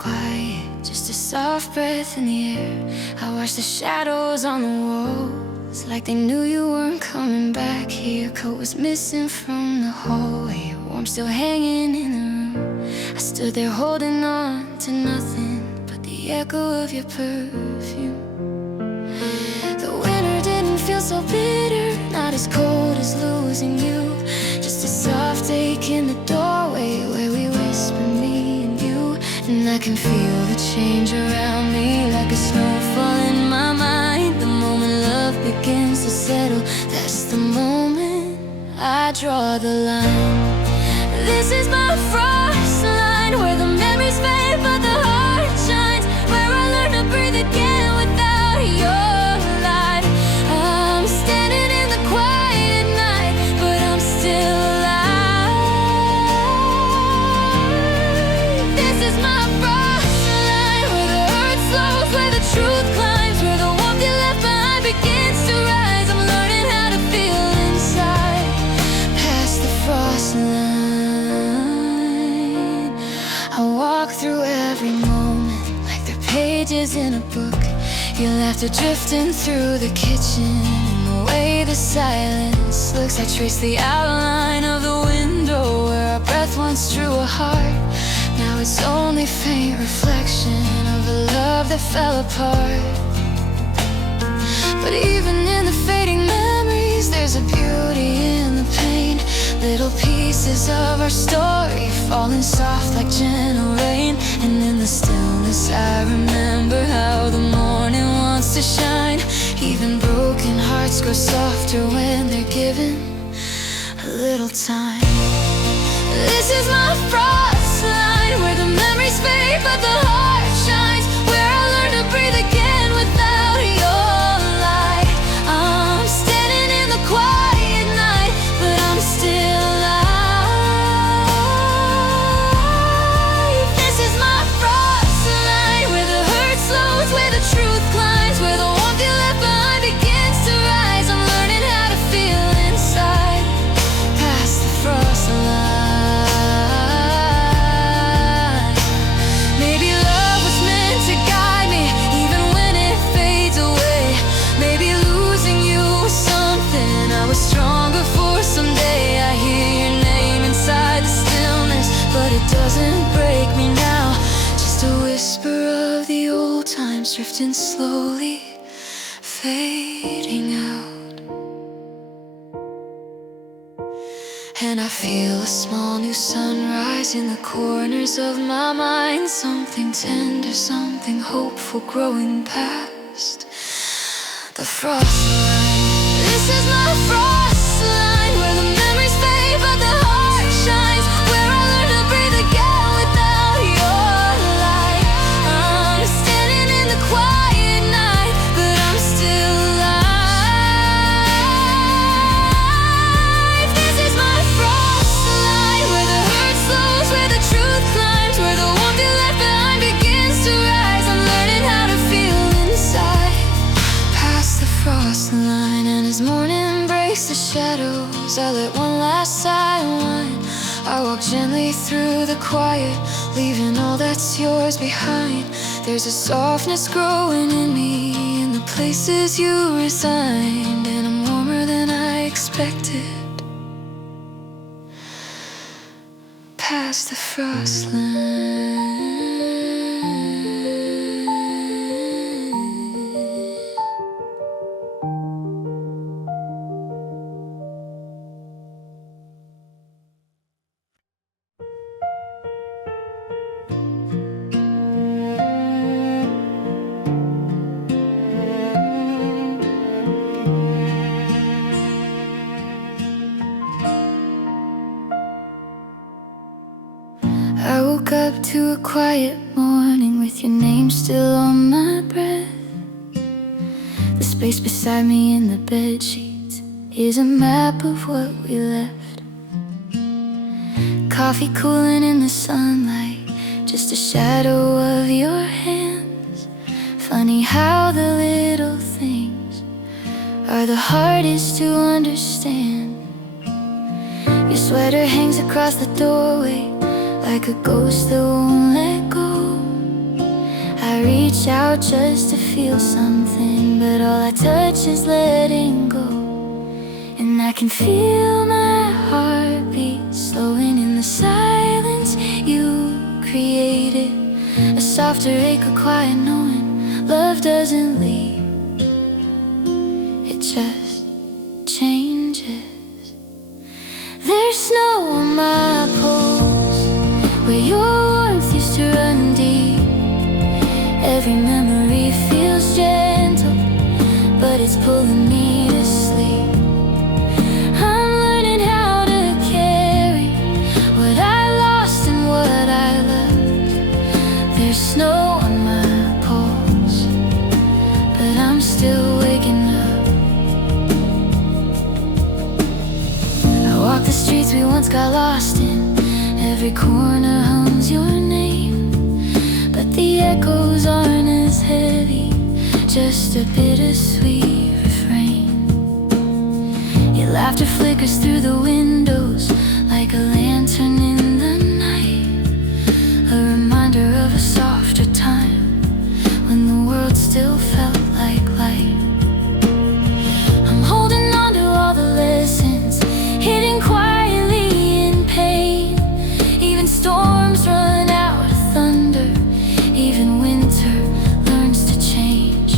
quiet, just a soft breath in the air. I watched the shadows on the walls, like they knew you weren't coming back here. Your coat was missing from the hallway, your warmth still hanging in the room. I stood there holding on to nothing but the echo of your perfume. The winter didn't feel so bitter, not as cold as losing you. Just a soft ache in the doorway where we whisper, me and you. And I can feel the change around me, like a snowfall in my mind. The moment love begins to settle, that's the moment I draw the line. This is my frost line, where the memories fade but the heart shines, where I learn to breathe again without your light. I'm standing in the quiet night, but I'm still alive. This is my frost line, where the hurt slows, where the truth climbs, where the warmth you left behind begins to rise. I'm learning how to feel inside, past the frost line. I walk through every moment like they're pages in a book. Your laughter drifting through the kitchen, and the way the silence looks. I trace the outline of the window where our breath once drew a heart. Now it's only faint reflection of a love that fell apart. But even in the fading memories, there's a beauty in the pain. Little pieces of our story falling soft like gentle rain. And in the stillness I remember how the morning wants to shine. Even broken hearts grow softer when they're given a little time. This is my frost line, where the memories fade but the heart shines, where I learn to breathe again without your light. I'm standing in the quiet night, but I'm still alive. This is my frost line, where the hurt slows, where the truth climbs, where the warmth you left behind begins to rise. I'm learning how to feel inside, past the frost line. Maybe love was meant to guide me, even when it fades away. Maybe losing you was something I was stronger for someday. I hear your name inside the stillness, but it doesn't break me now. Just a whisper of the old times drifting slowly, fading out. And I feel a small new sunrise in the corners of my mind. Something tender, something hopeful growing past the frost line. This is my frost line, where the memories fade but the heart shines, where I learn to breathe again without your light. I'm standing in the quiet night, but I'm still alive. This is my frost line, where the hurt slows, where the truth climbs, where the warmth you left behind begins to rise. I'm learning how to feel inside, past the frost line. And as morning breaks the shadows, I let one last sigh unwind. I walk gently through the quiet, leaving all that's yours behind. There's a softness growing in me in the places you resigned, and I'm warmer than I expected, past the frost line. I woke up to a quiet morning with your name still on my breath. The space beside me in the bedsheets is a map of what we left. Coffee cooling in the sunlight, just a shadow of your hands. Funny how the little things are the hardest to understand. Your sweater hangs across the doorway like a ghost that won't let go. reach out just to feel something, but all I touch is letting go. And I can feel my heartbeat slowing in the silence you created. A softer ache, a quiet knowing love doesn't leave, it just changes. There's snow on my pulse where your warmth used to run deep. Every memory feels gentle, but it's pulling me to sleep. I'm learning how to carry what I lost and what I loved. There's snow on my pulse, but I'm still waking up. I walk the streets we once got lost in. Every corner hums your name, but the echoes aren't as heavy, just a bittersweet refrain. Your laughter flickers through the windows like a lantern in the night, a reminder of a softer time when the world still felt like light. I'm holding on to all the lessons hidden quietly in pain. Even storms run out of thunder, even winter learns to change.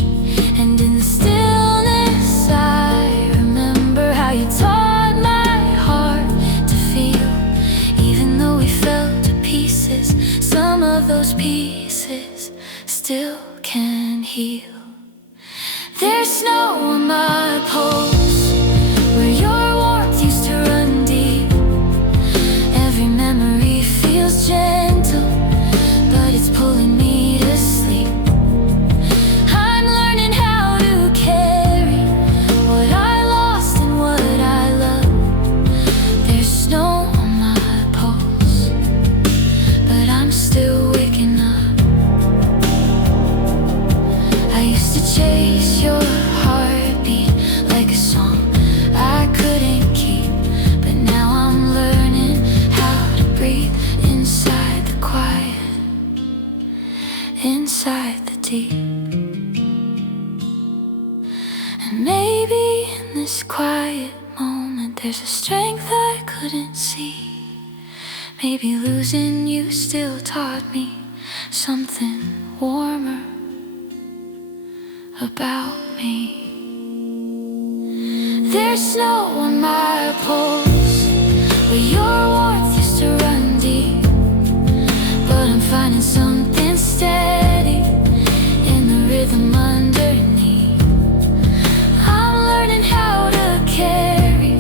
And in the stillness I remember how you taught my heart to feel. Even though we fell to pieces, some of those pieces still can heal. There's snow on my pulse where your warmth used to run deep. Every memory feels gentle, but it's pulling me to sleep. I'm learning how to carry what I lost and what I love. There's snow on my pulse, but I'm still waking up. I used to chase your heartbeat like a song I couldn't keep, but now I'm learning how to breathe inside the quiet, inside the deep. And maybe in this quiet moment there's a strength I couldn't see. Maybe losing you still taught me something warmer about me. There's snow on my pulse where your warmth used to run deep, but I'm finding something steady in the rhythm underneath. I'm learning how to carry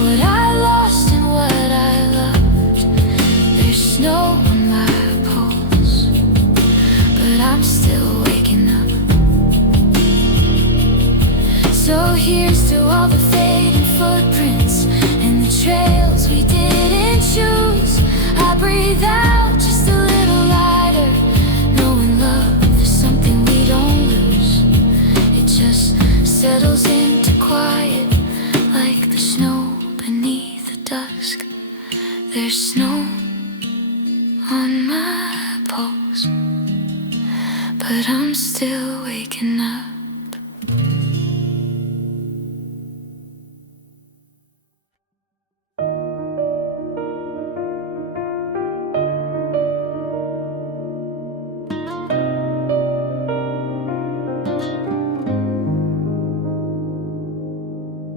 what I lost and what I loved. There's snow on my pulse, but I'm still waking up. So here's to all the fading footprints and the trails we didn't choose. I breathe out just a little lighter, knowing love is something we don't lose. It just settles into quiet like the snow beneath the dusk. There's snow on my pulse, but I'm still waking up.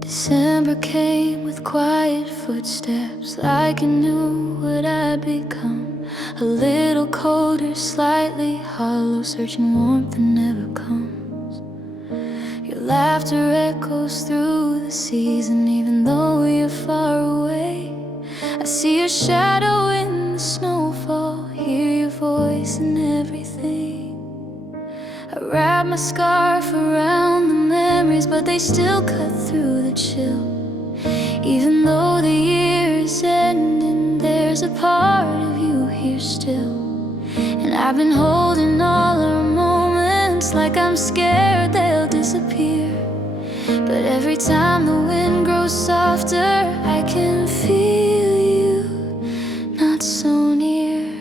December came with quiet footsteps, like it knew what I'd become. A little colder, slightly hollow, searching warmth that never comes. Your laughter echoes through the season, even though you're far away. I see your shadow in the snowfall, hear your voice in everything. I wrap my scarf around the memories, but they still cut through the chill. Even though the year is ending, there's a part of you here still. And I've been holding all our moments like I'm scared they'll disappear. But every time the wind grows softer, I can feel you not so near.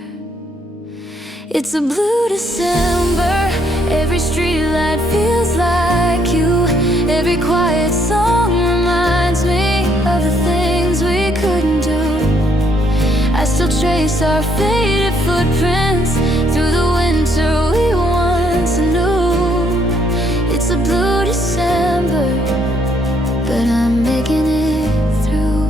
It's a blue December, Every streetlight feels like you. Every quiet song reminds me of the things we couldn't do. I still trace our faded footprints through the winter we once knew. It's a blue December, but I'm making it through.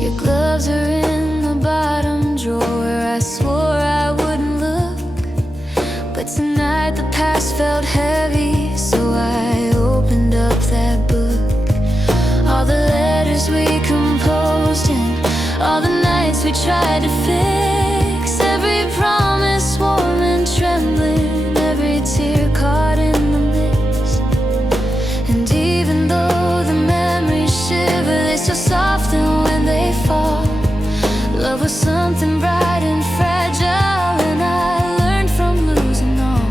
Your gloves are in the bottom drawer. I swore I wouldn't look, but tonight the past felt heavy, so I opened up that book. All the letters we composed and all the nights we tried to fix. Every promise warm and trembling, every tear caught in the mix. And even though the memories shiver, they still soften when they fall. Love was something bright and fragile, and I learned from losing all.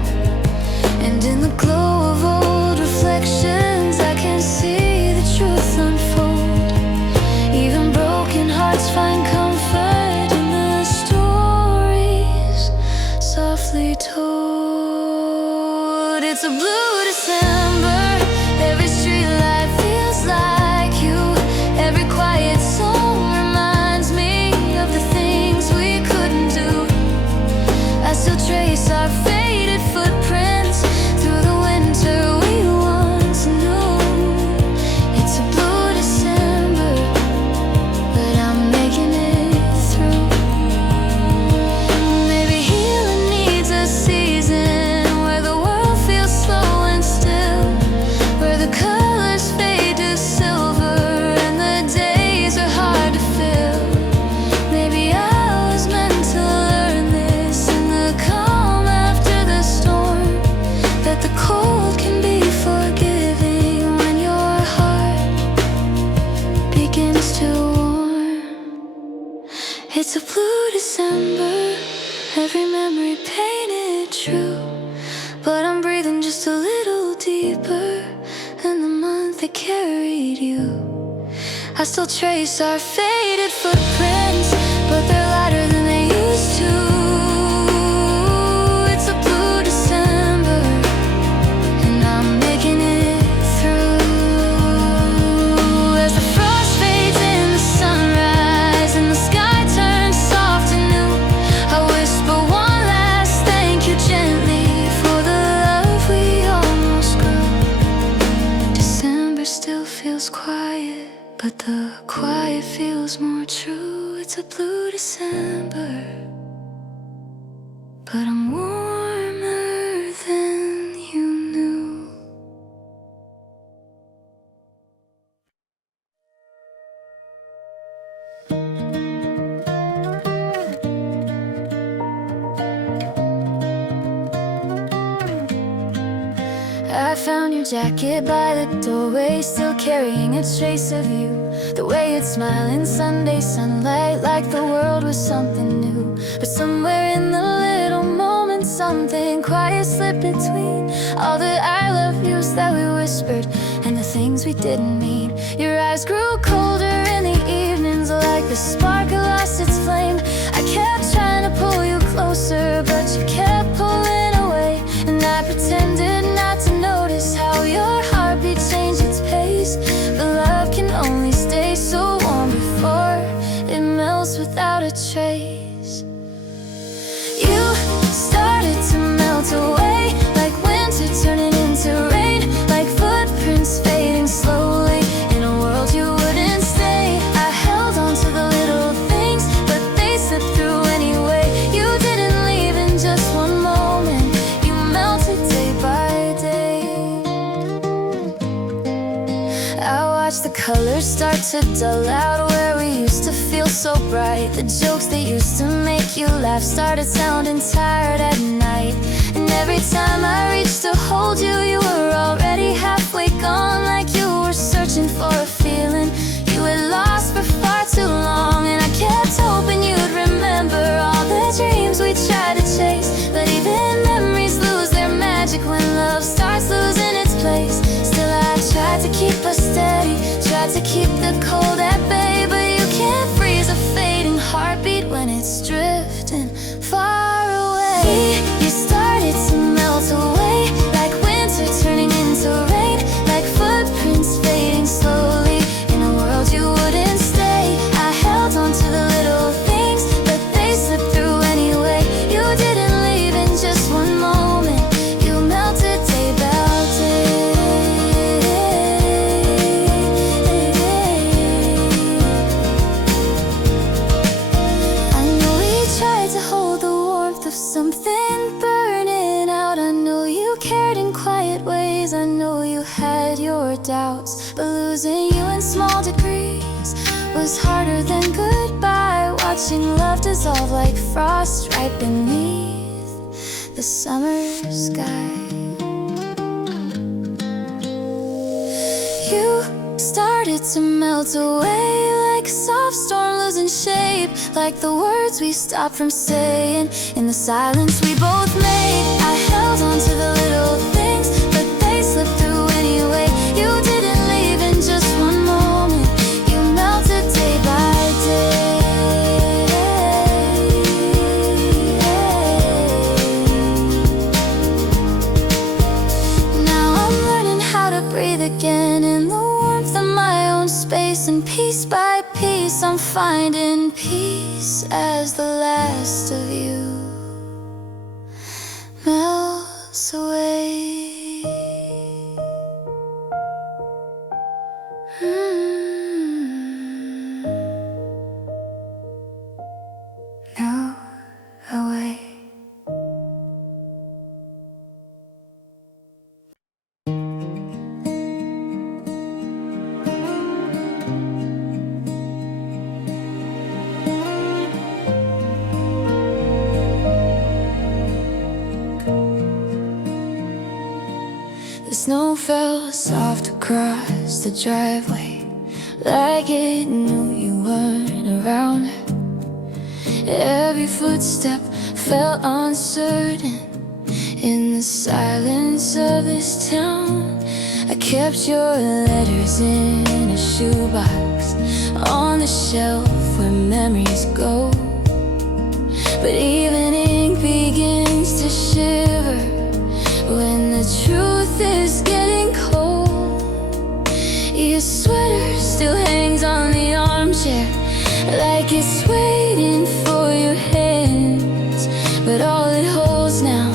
And in the glow of old reflections, I can see the truth unfold. Even broken hearts find comfort in the stories softly told. It's a blue December. Every streetlight feels like you. Every quiet song reminds me of the things we couldn't do. I still trace our faded footprints through the winter we once knew. It's a blue December, but I'm making it through. Maybe healing needs a season where the world feels slow and still, where the colors fade to silver and the days are hard to fill. Maybe I was meant to learn this in the calm after the storm, that the cold can be forgiving when your heart begins to warm. It's a blue December, every memory painted true, but I'm breathing just a little deeper in the month that carried you. I still trace our faded footprints, but they're lighter than they used to. It's a blue December, and I'm making it through. As the frost fades in the sunrise and the sky turns soft and new, I whisper one last thank you gently for the love we almost grew. December still feels quiet, but the quiet feels more true. It's a blue December, but I'm warmer than you knew. I found your jacket by the doorway, still carrying a trace of you. The way you'd smile in Sunday sunlight, like the world was something new. But somewhere in the little moments, something quiet slipped between all the I love yous that we whispered and the things we didn't mean. Your eyes grew colder in the evenings, like the spark had lost its flame. I kept trying to pull you closer, but you kept pulling away. And I pretended not to notice how your heartbeat changed its pace. But love can only stay so warm before it melts without a trace. You started to melt away, like winter turning into rain, like footprints fading slowly in a world you wouldn't stay. I held on to the little things, but they slipped through anyway. You didn't leave in just one moment, you melted day by day. I watched the colors start to dull out where we used to feel so bright. The jokes that used to make you laugh started sounding tired at night. And every time I reached to hold you, you were already halfway gone, like you were searching for a feeling you had lost for far too long. And I kept hoping you'd remember all the dreams we tried to chase. But even memories lose their magic when love starts losing its place. Still I tried to keep us steady, tried to keep the cold at bay. But you can't freeze a fading heartbeat when it's drifting far away. You started to know you had your doubts, but losing you in small degrees was harder than goodbye. Watching love dissolve like frost right beneath the summer sky. You started to melt away like a soft storm losing shape, like the words we stopped from saying in the silence we both made. I held on to the little things, but they slipped through anyway. You didn't leave in just one moment, you melted day by day. Now I'm learning how to breathe again in the warmth of my own space, and piece by piece I'm finding peace as the last of you melts away. No away. The snow fell soft across the driveway, like it knew you weren't around. Every footstep felt uncertain in the silence of this town. I kept your letters in a shoebox on the shelf where memories go. But even ink begins to shiver when the truth is getting cold. Your sweater still hangs on the armchair like it's waiting for your hands, but all it holds now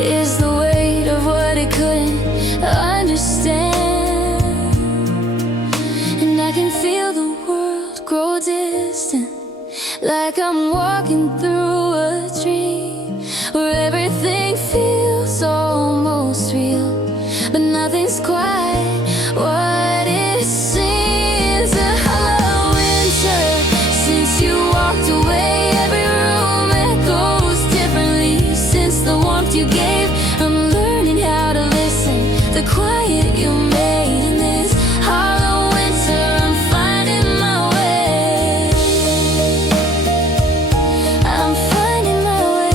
is the weight of what it couldn't understand. And I can feel the world grow distant, like I'm walking through a dream where everything feels almost real, but nothing's quite what it seems. A hollow winter since you walked away. Every room echoes differently since the warmth you gave. I'm learning how to listen, the quiet you made in this hollow winter. I'm finding my way. I'm finding my way.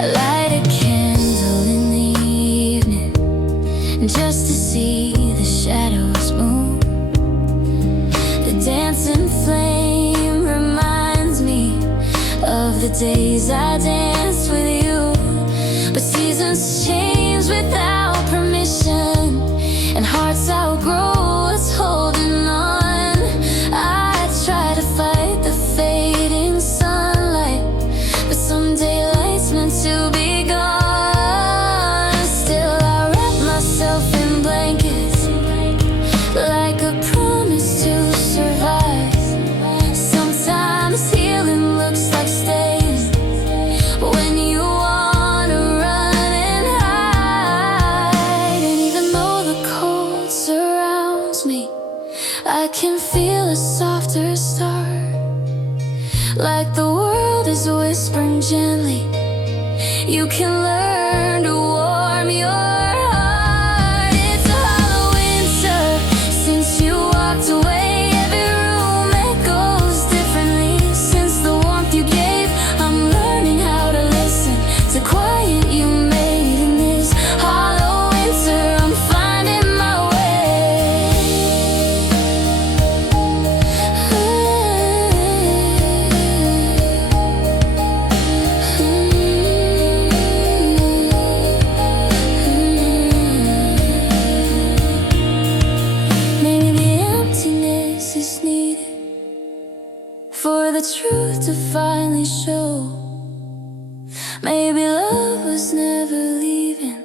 I light a candle in the evening just to see the shadows move. The dancing flame reminds me of the days I danced with you. But seasons change without permission, and hearts outgrow what's holding on. I try to fight the fading sunlight, but some daylight's meant to be gone. Still I wrap myself in blankets like a promise to survive. Sometimes healing looks like staying when you wanna run and hide. And even though the cold surrounds me, I can feel a softer start, like the world is whispering gently. You can learn to warm your heart. It's a hollow winter since you walked away. Every room echoes differently since the warmth you gave. I'm learning how to listen to quiet you made in this hollow winter. I'm finding my way. Maybe the emptiness is needed for the truth to finally show. Maybe love was never leaving,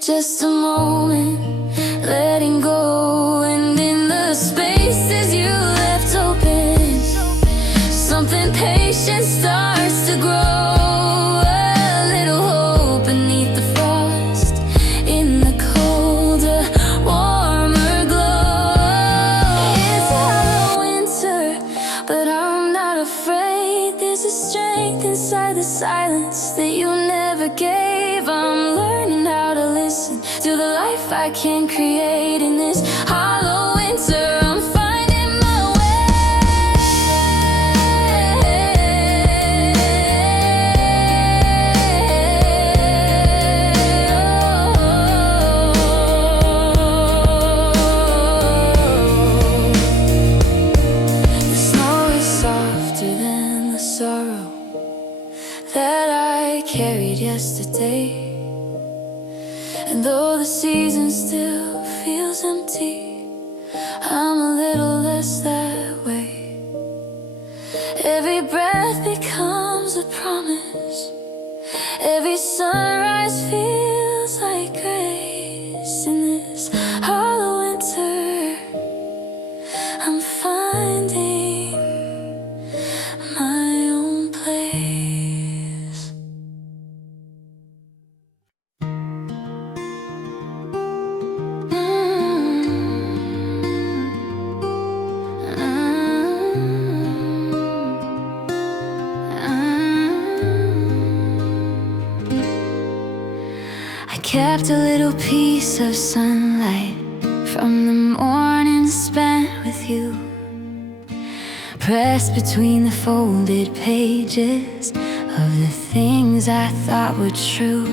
just a moment letting go. And in the spaces you left silence that you never gave. I'm learning how to listen to the life I can create in this hollow winter. I'm finding my The snow is softer than the sorrow that I carried yesterday. And though the season still feels empty, I'm a little less that way. Every breath becomes a promise. Every sunrise feels like grace. In this hollow winter, I'm finding my own place. I kept a little piece of sunlight from the morning spent with you, pressed between the folded pages of the things I thought were true.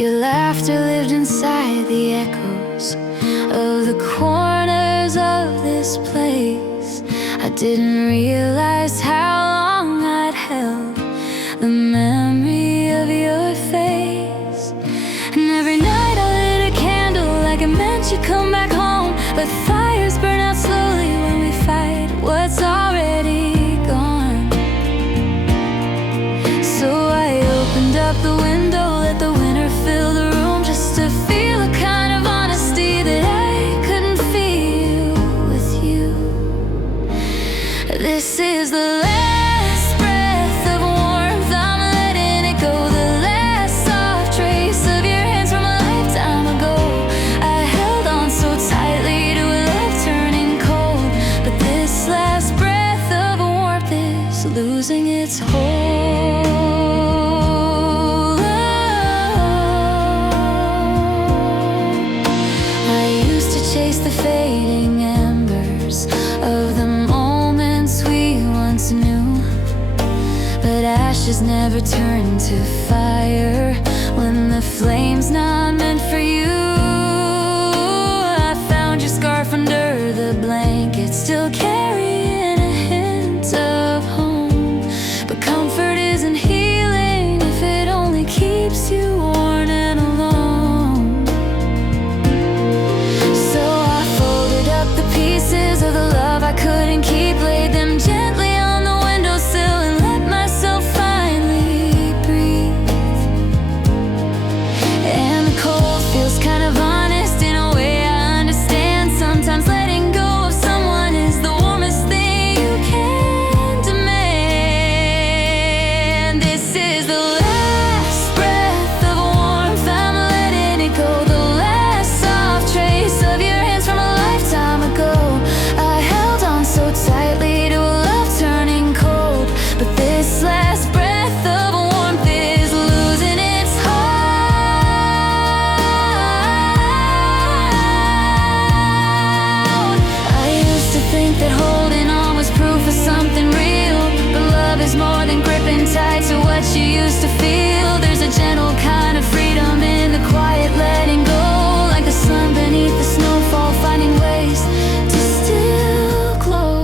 Your laughter lived inside the echoes of the corners of this place. I didn't realize how long I'd held the memory of your face. And every night I lit a candle like it meant you'd come back home. But fires burn out slowly when we fight what's already gone. So I opened up the window, let the winter fill the room, just to feel a kind of honesty that I couldn't feel with you. This is the last breath of warmth, I'm letting it go. The last soft trace of your hands from a lifetime ago. I held on so tightly to a love turning cold, but this last breath of warmth is losing its hold. Chase the fading embers of the moments we once knew, but ashes never turn to fire when the flame's not meant for you. I found your scarf under the blanket, still carrying a hint of home, but comfort isn't healing if it only keeps you worn and alone. Pieces of the love I couldn't keep, laid them gently on the windowsill and let myself finally breathe. And the cold feels kind of honest in a way I understand. Sometimes letting go of someone is the warmest thing you can demand. This is the last breath of warmth, I'm letting it go. The last soft trace of your hands from a lifetime ago. I held on so tightly to a love turning cold, but this last breath of warmth is losing its hold. I used to think that holding on was proof of something real, but love is more than gripping tight to what you used to feel. There's a gentle kind of freedom in the quiet letting go, like the sun beneath the snowfall, finding ways to still glow.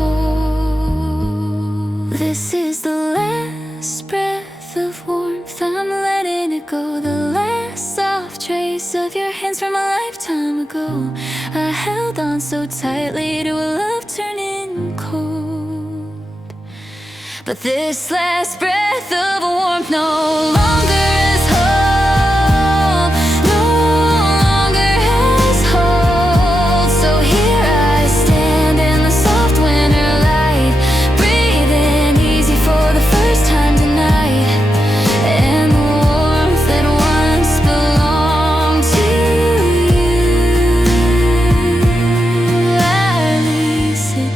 This is the last breath of warmth, I'm letting it go. The last soft trace of your hands from a lifetime ago. I held on so tightly to a love turning cold, but this last breath of warmth no longer is home, no longer has hold. So here I stand in the soft winter light, breathing easy for the first time tonight. And the warmth that once belonged to you, I release it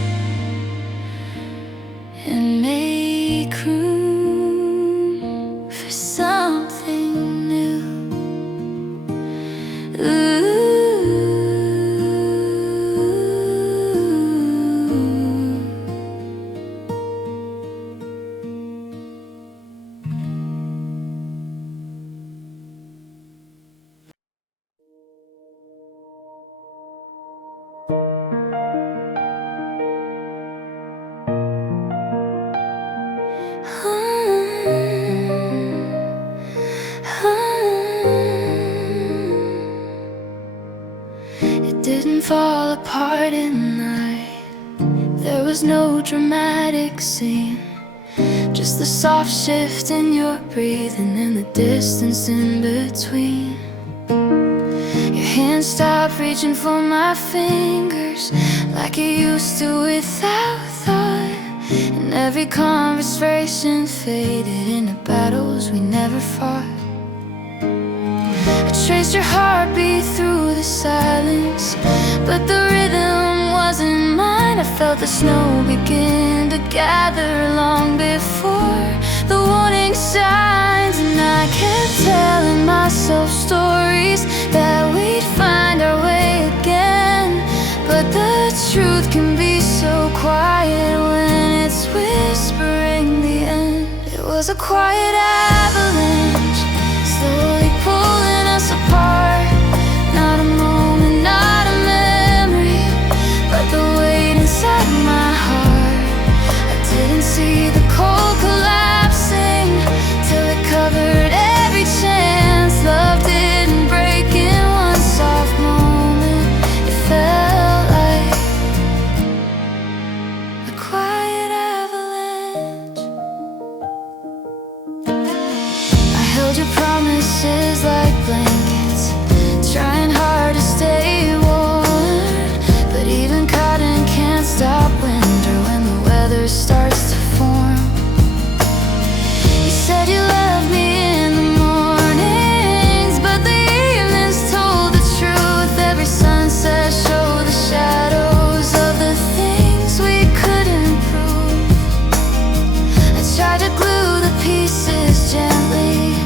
and make room. It didn't fall apart in the night. There was no dramatic scene, just the soft shift in your breathing and the distance in between. Your hand stopped reaching for my fingers like it used to without thought. And every conversation faded into battles we never fought. I traced your heartbeat through the silence, but the rhythm wasn't mine. I felt the snow begin to gather long before the warning signs. And I kept telling myself stories that we'd find our way again. But the truth can be so quiet when it's whispering the end. It was a quiet avalanche, slowly pulling us apart. Not a moment, not a memory, but the weight inside my heart. I didn't see the cold collapsing till it covered every chance. Love didn't break in one soft moment. It felt like a quiet avalanche. I held your promises like blankets, trying hard to stay warm. But even cotton can't stop winter when the weather starts to form. You said you loved me in the mornings, but the evenings told the truth. Every sunset showed the shadows of the things we couldn't prove. I tried to glue the pieces gently,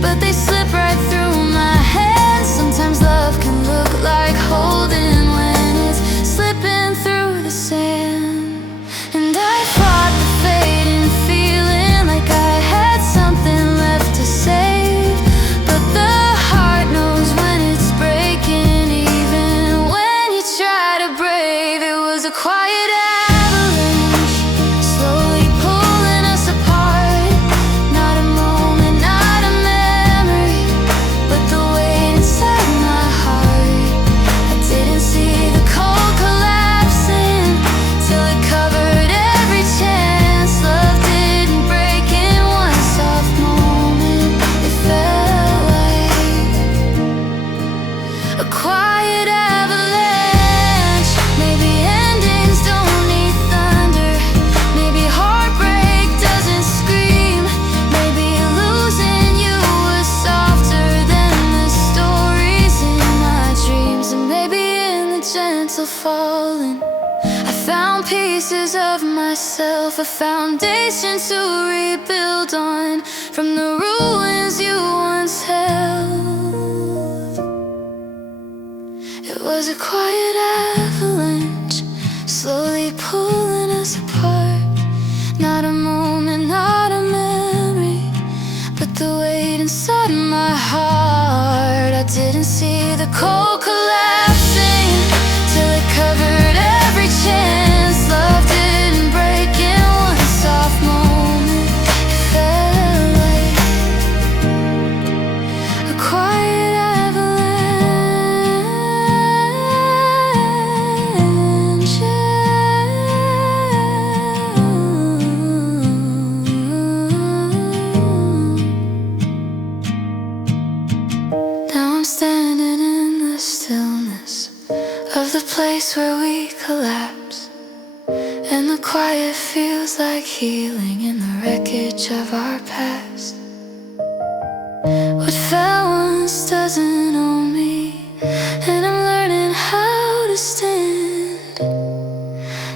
but they slip right through my hands. Sometimes love can look like holding when it's slipping through the sand. And I fought the fading feeling like I had something left to save. But the heart knows when it's breaking, even when you try to brave. It was a quiet avalanche, slowly pulling us apart. Not a moment, not a memory, but the weight inside my heart. I didn't see the cold collapsing till it covered every chance. Love didn't break in one soft moment. It felt like a quiet avalanche. Maybe endings don't need thunder. Maybe heartbreak doesn't scream. Maybe losing you was softer than the stories in my dreams. And maybe in the gentle falling, I found pieces of myself, a foundation to rebuild on from the ruins you once held. It was a quiet avalanche, slowly pulling us apart. Not a moment, not a memory, but the weight inside my heart. I didn't see the cold collapsing till it covered every chance. Love didn't break in one soft moment. It felt like a quiet avalanche. Now I'm standing in the stillness of the place where we collapse, and the quiet feels like healing in the wreckage of our past. What fell once doesn't own me, and I'm learning how to stand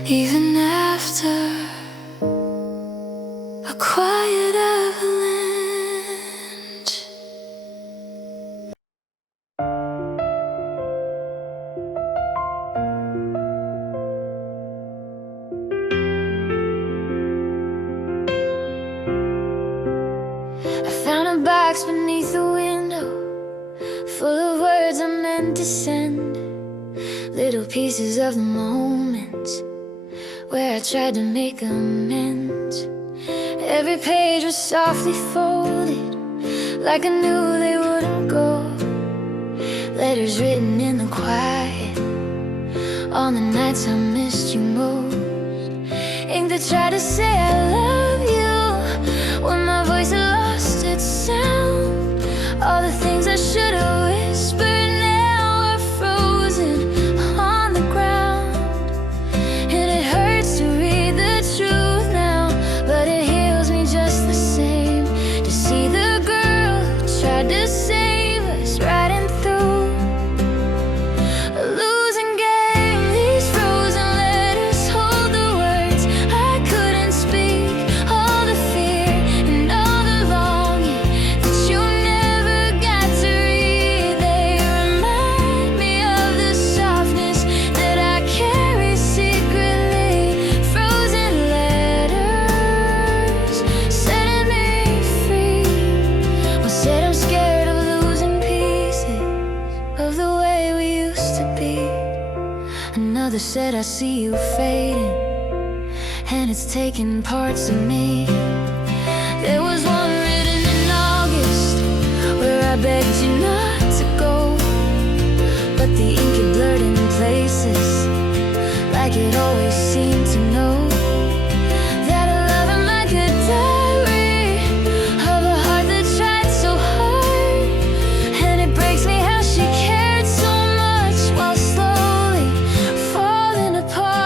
even after a quiet avalanche. I found a box beneath the window, full of words I meant to send. Little pieces of the moments where I tried to make amends. Every page was softly folded, like I knew they wouldn't go. Letters written in the quiet, on the nights I missed you most. Ink that tried to say I love you, when my voice had lost its sound. All the things I should have whispered now are frozen on the ground. And it hurts to read the truth now, but it heals me just the same, to see the girl who tried to save us riding through a losing game. These frozen letters hold the words I couldn't speak, all the fear and all the longing that you never got to read. They remind me of the softness that I carry secretly. Frozen letters setting me free. One said I'm scared of losing pieces of the way we used to be. Another said I see you fading, and it's taking parts of me. There was one written in August, where I begged you not to go, but the ink had blurred in places, like it always seemed to know that a lover might get diary of a heart that tried so hard. And it breaks me how she cared so much while slowly falling apart.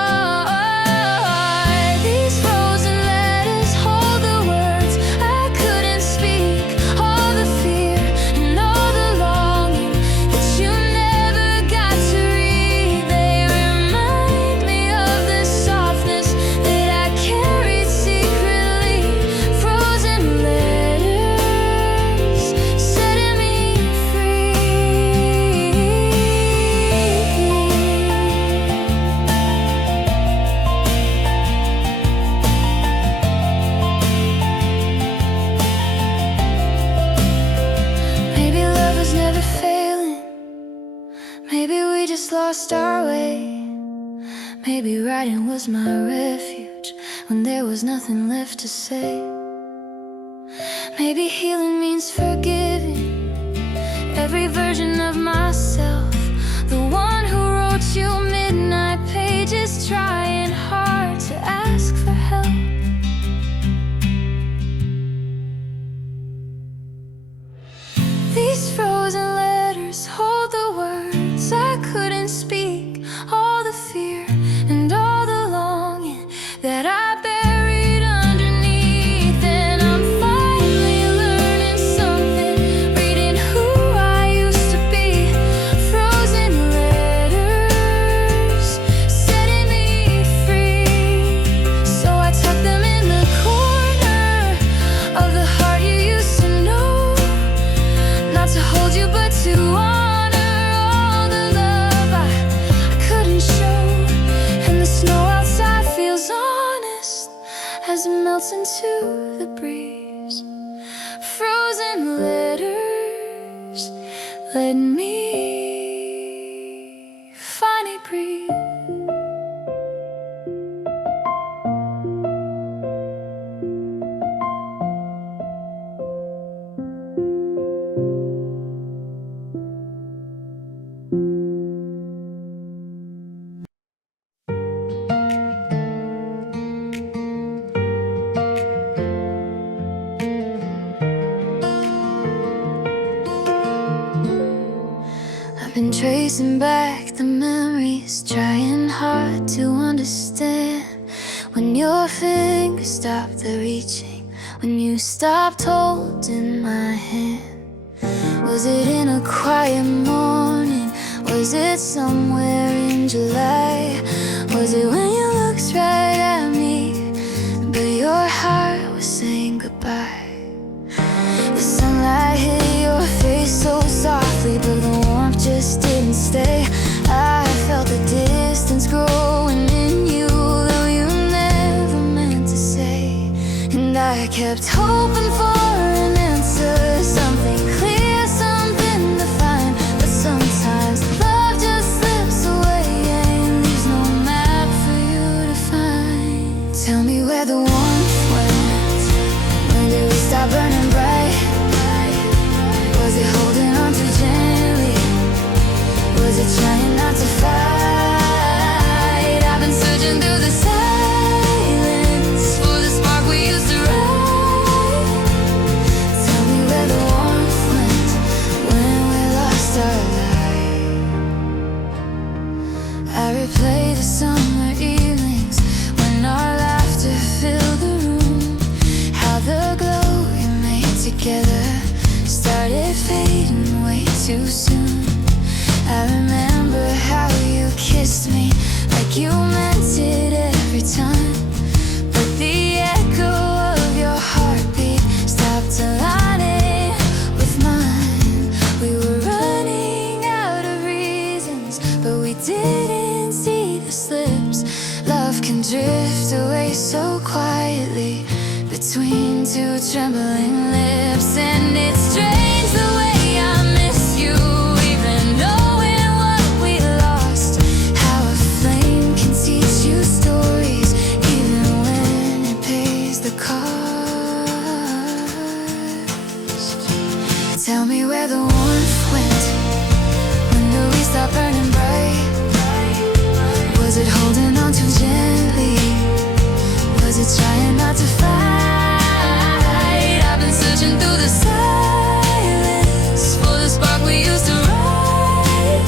These frozen letters hold the words I couldn't speak, all the fear and all the longing that you never got to read. They remind me of the softness that I carried secretly. Frozen letters setting me free. Maybe love was never failing, maybe we just lost our way. Maybe writing was my refuge when there was nothing left to say. Maybe healing means forgiving every version of myself, the one who wrote you midnight pages, trying hard to ask for help. These frozen letters hold the words I couldn't speak, all the fear and all the longing that I buried underneath. And I'm finally learning something, reading who I used to be. Frozen letters setting me free. So I tuck them in the corner of the heart you used to know, not to hold you but to honor all the love I couldn't show. And the snow outside feels honest as it melts into the breeze. Frozen letters let me finally breathe. I've been tracing back the memories, trying hard to understand. When your fingers stopped the reaching, when you stopped holding my hand. Was it in a quiet morning? Was it somewhere in July? Was it when you looked right at me, but your heart was saying goodbye? The sunlight hit your face so softly, but the warmth just didn't stay. I felt the distance growing in you, though you never meant to say. And I kept hoping for an answer, something clear, something defined. But sometimes love just slips away and leaves no map for you to find. Tell me where the warmth went, stop burning bright? Was it holding on too gently? Was it trying not to fight? I've been searching through the silence for the spark we used to ride. Tell me where the warmth went when we lost our light. I replay the summer evenings when our laughter filled the room. How the glow we made together started fading way too soon. I remember how you kissed me like you meant it every time. But the echo of your heartbeat stopped aligning with mine. We were running out of reasons, but we didn't see the slips. Love can drift away so quietly between two trembling lips. And it's strange the way I miss you, even knowing what we lost. How a flame can teach you stories, even when it pays the cost. Tell me where the warmth went. When do we stop burning bright? Was it holding on too gently? Was it trying not to fight? I've been searching through the silence for the spark we used to ride.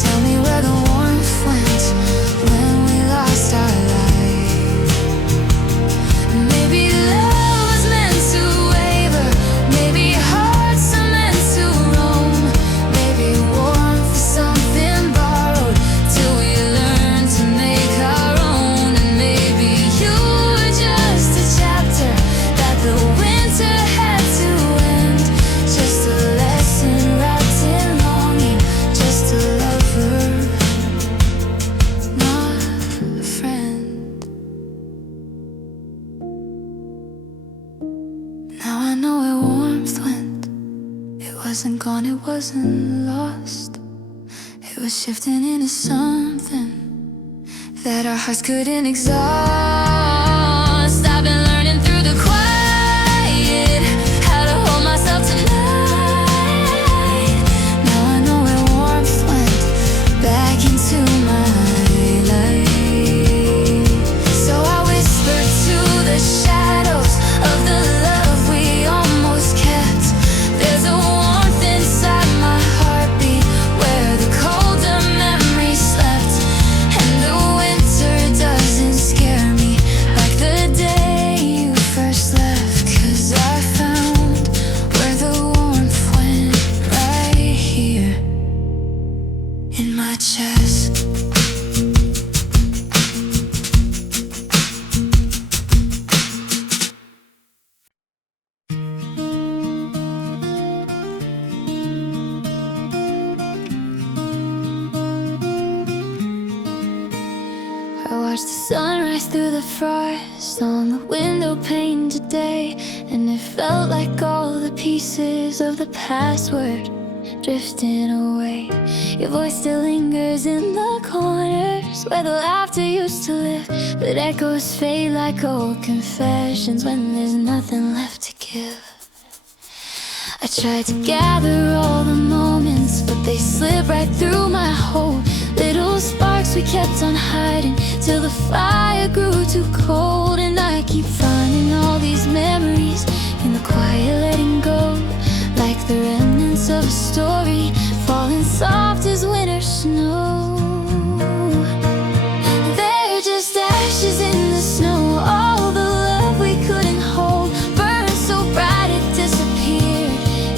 Tell me where the warmth went when we lost our light. Maybe love was meant to waver, maybe hearts are meant to roam, maybe warmth is something borrowed till we learn to make our own. And maybe you were just a chapter that the winter had to end, just a lesson wrapped in longing, just a lover, not a friend. Now I know where warmth went. It wasn't gone, it wasn't lost. It was shifting into something that our hearts couldn't exhaust. I've been learning through the quiet how to hold myself tonight. Now I know where warmth went, back into my life. So I whisper to the shadows of the love we almost kept. There's a warmth inside my heartbeat where the colder memory slept. And the winter doesn't scare me like the day you first left. 'Cause I found where the warmth went, right here in my chest. I watched the sunrise through the frost on the window pane today, and it felt like all the pieces of the past were drifting away. Your voice still lingers in the corners where the laughter used to live, but echoes fade like old confessions when there's nothing left to give. I tried to gather all the moments, but they slip right through my hole. Little sparks we kept on hiding till the fire grew too cold. And I keep finding all these memories in the quiet letting go, like the remnants of a story falling soft as winter snow. They're just ashes in the snow. All the love we couldn't hold burned so bright it disappeared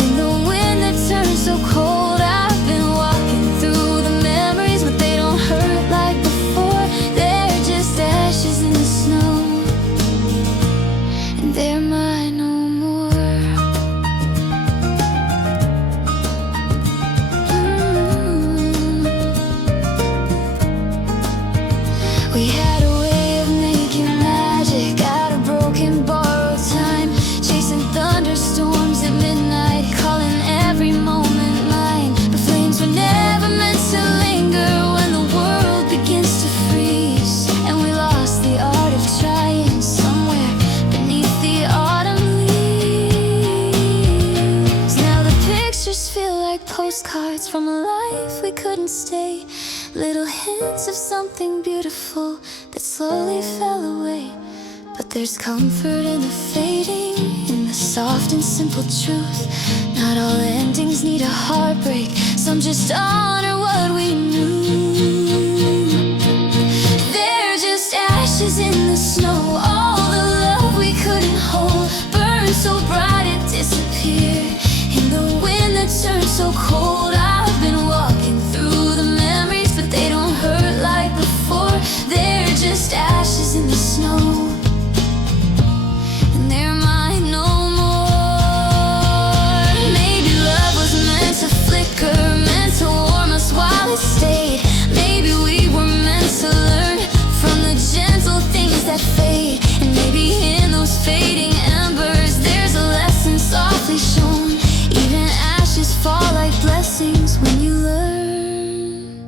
in the wind that turned so cold. I've been walking through the memories, but they don't hurt like before. They're just ashes in the snow, and they're mine no more. from a life we couldn't stay. Little hints of something beautiful that slowly fell away. But there's comfort in the fading, in the soft and simple truth. Not all endings need a heartbreak, some just honor what we knew. They're just ashes in the snow. All the love we couldn't hold burned so bright it disappeared. In the wind that turned so cold, I've been walking through the memories, but they don't hurt like before. They're just ashes in the snow. Stayed. Maybe we were meant to learn from the gentle things that fade. And maybe in those fading embers there's a lesson softly shown. Even ashes fall like blessings when you learn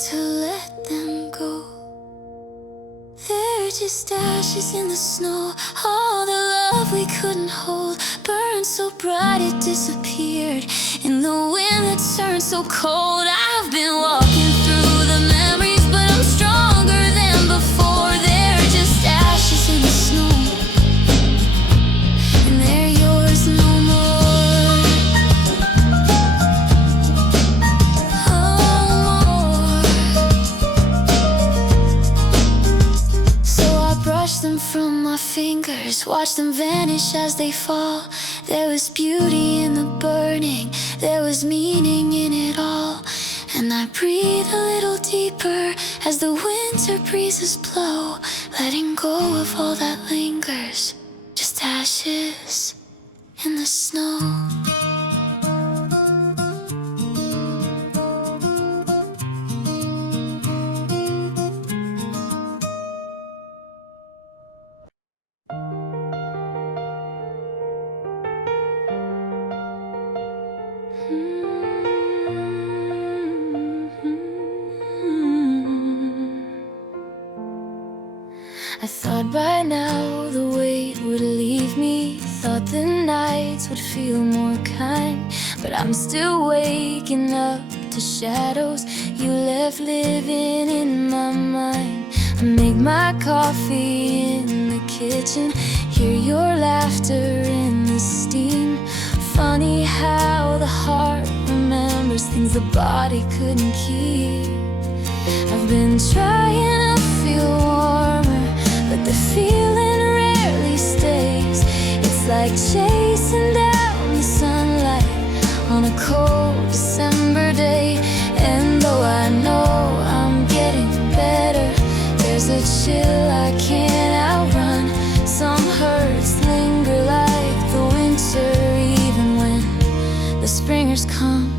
to let them go. They're just ashes in the snow. All the love we couldn't hold burned so bright it disappeared. In the wind that turned so cold, I've been walking through the memories, but I'm stronger than before. They're just ashes in the snow, and they're yours no more. Oh, more. So I brushed them from my fingers, watched them vanish as they fall. There was beauty in the burning, there was meaning in it all. And I breathe a little deeper as the winter breezes blow, letting go of all that lingers, just ashes in the snow. I thought by now the weight would leave me, thought the nights would feel more kind. But I'm still waking up to shadows you left living in my mind. I make my coffee in the kitchen, hear your laughter in the steam. Funny how the heart remembers things the body couldn't keep. I've been trying to feel warmer, but the feeling rarely stays. It's like chasing down the sunlight on a cold December day. And though I know I'm getting better, there's a chill I can't outrun. Some hurts linger like the winter, even when the springers come.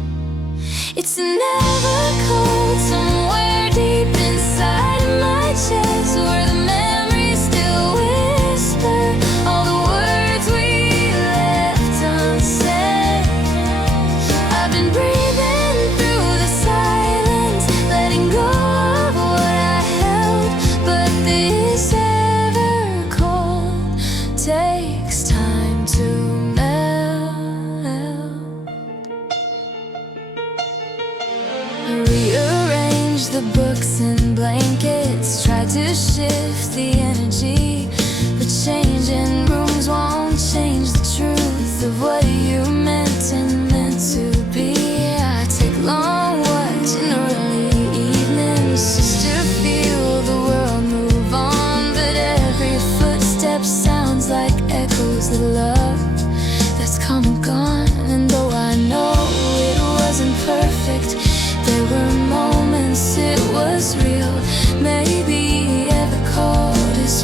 It's never cold somewhere deep inside of my chest, where the memories still whisper all the words we left unsaid. I've been breathing through the silence, letting go of what I held. But this ever cold takes time to melt. Rearrange the books and blankets, try to shift the energy, but changing rooms won't change the truth of what you meant and meant to be. I take long walks in early evenings just to feel the world move on, but every footstep sounds like echoes of love that's come and gone. And though I know it wasn't perfect, there were moments it was real. Maybe every chord is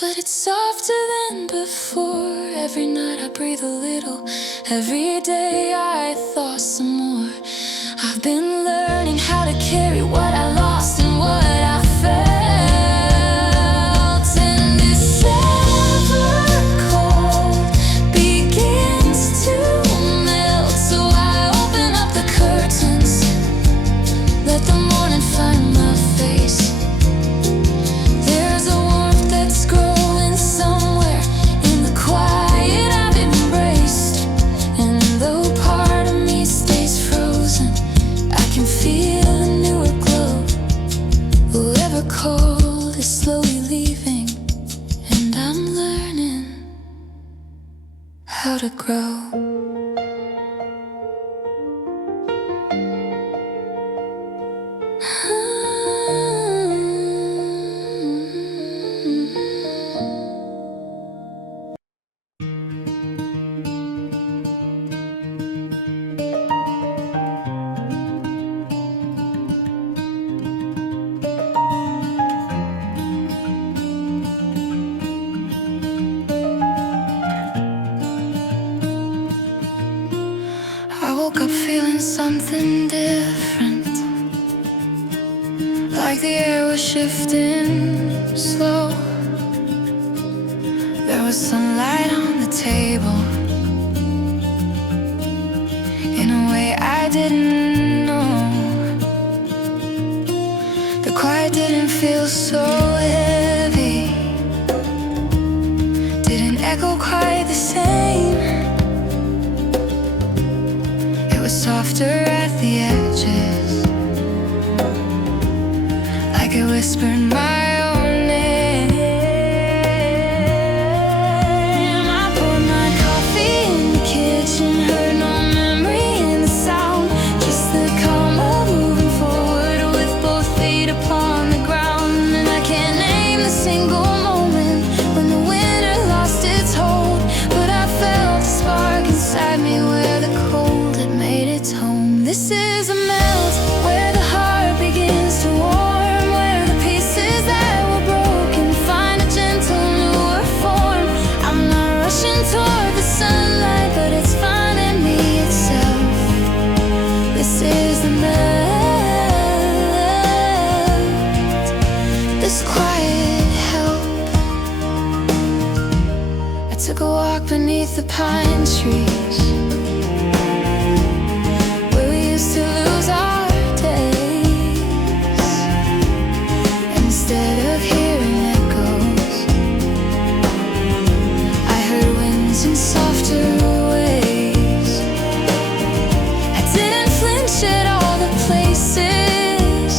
but it's softer than before. Every night I breathe a little, every day I thaw some more. I've been learning how to carry what I lost and what I felt. And this ever cold begins to melt. So I open up the curtains, let the morning find my face. There's a warmth that's growing somewhere in the quiet I've embraced. And though part of me stays frozen, I can feel a newer glow. Whoever cold is slowly leaving, and I'm learning how to grow. I woke up feeling something different, like the air was shifting slow. There was sunlight on the table in a way I didn't know. The quiet didn't feel so heavy, didn't echo quite the same. It was softer at the edges, like it whispered my own name. I poured my coffee in the kitchen, heard no memory in the sound, just the calm of moving forward with both feet upon the ground. And I can't name the single moment when the winter lost its hold, but I felt a spark inside me where the cold had made its home. This is a melt where the heart begins to warm, where the pieces that were broken find a gentle newer form. I'm not rushing toward the sunlight, but it's finding me itself. This is the melt, this quiet help. I took a walk beneath the pine trees, where we used to lose our days. And instead of hearing echoes, I heard winds in softer ways. I didn't flinch at all the places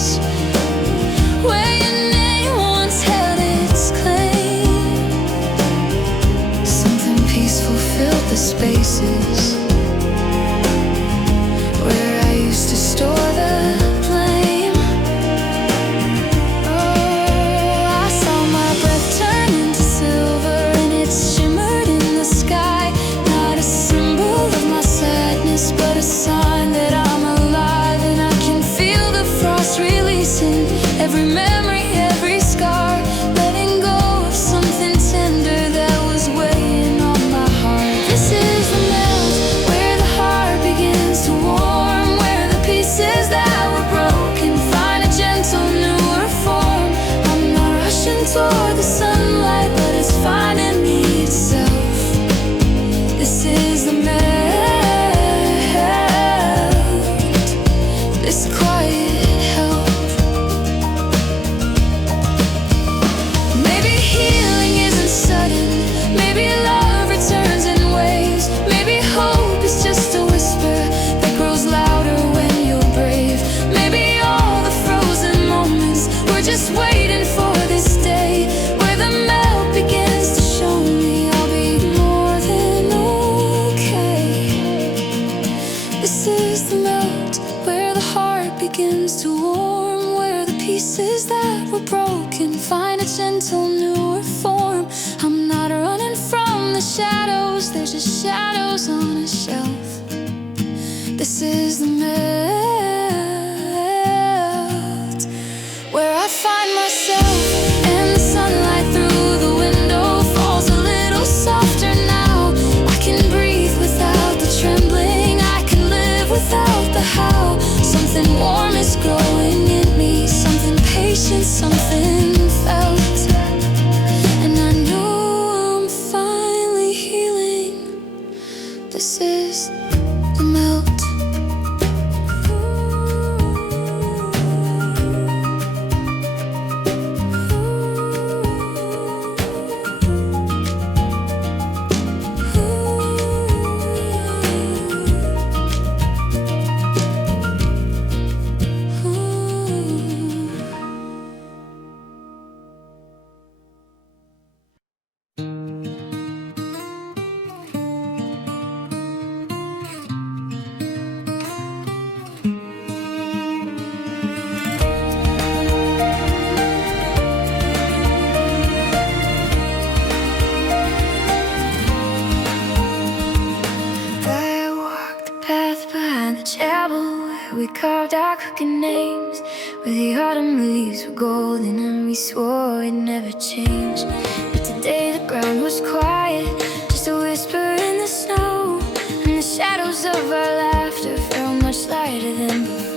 where your name once held its claim. Something peaceful filled the spaces where I used to store the blame. Oh, I saw my breath turn into silver and it shimmered in the sky. Not a symbol of my sadness, but a sign that I'm alive. And I can feel the frost releasing every memory, every scar, letting go of something tender that was weighing on my heart. This is the melt where the heart begins to warm, where the pieces that were broken find a gentle newer form. I'm not rushing toward the sunlight, but it's finding me itself. This is the melt, this quiet help. Maybe healing isn't sudden, maybe love returns in waves, maybe hope is just a whisper that grows louder when you're brave. Maybe all the frozen moments were just waiting for this day, where the melt begins to show me I'll be more than okay. This is the melt where the heart begins to warm, where the pieces that were broken find a gentle newer form. I'm not running from the shadows, there's just shadows on a shelf. This is the melt where I find myself and the sunlight through the window. carved our crooked names, where the autumn leaves were golden and we swore it'd never change. But today the ground was quiet, just a whisper in the snow, and the shadows of our laughter felt much lighter than before.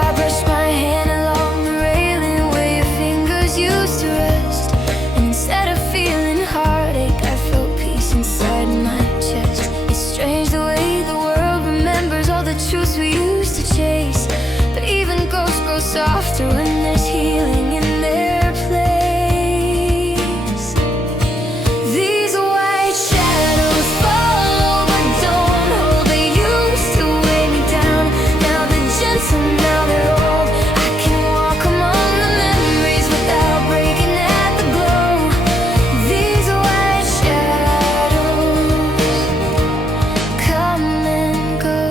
I brushed my hand along the railing where your fingers used to rest, and instead of feeling heartache, I felt peace inside my chest. It's strange the way the world remembers all the truths we used to chase, but even ghosts grow softer when there's healing in their place. These white shadows follow but don't hold. They used to weigh me down, now they're gentle, now they're old. I can walk among the memories without breaking at the glow. These white shadows come and go.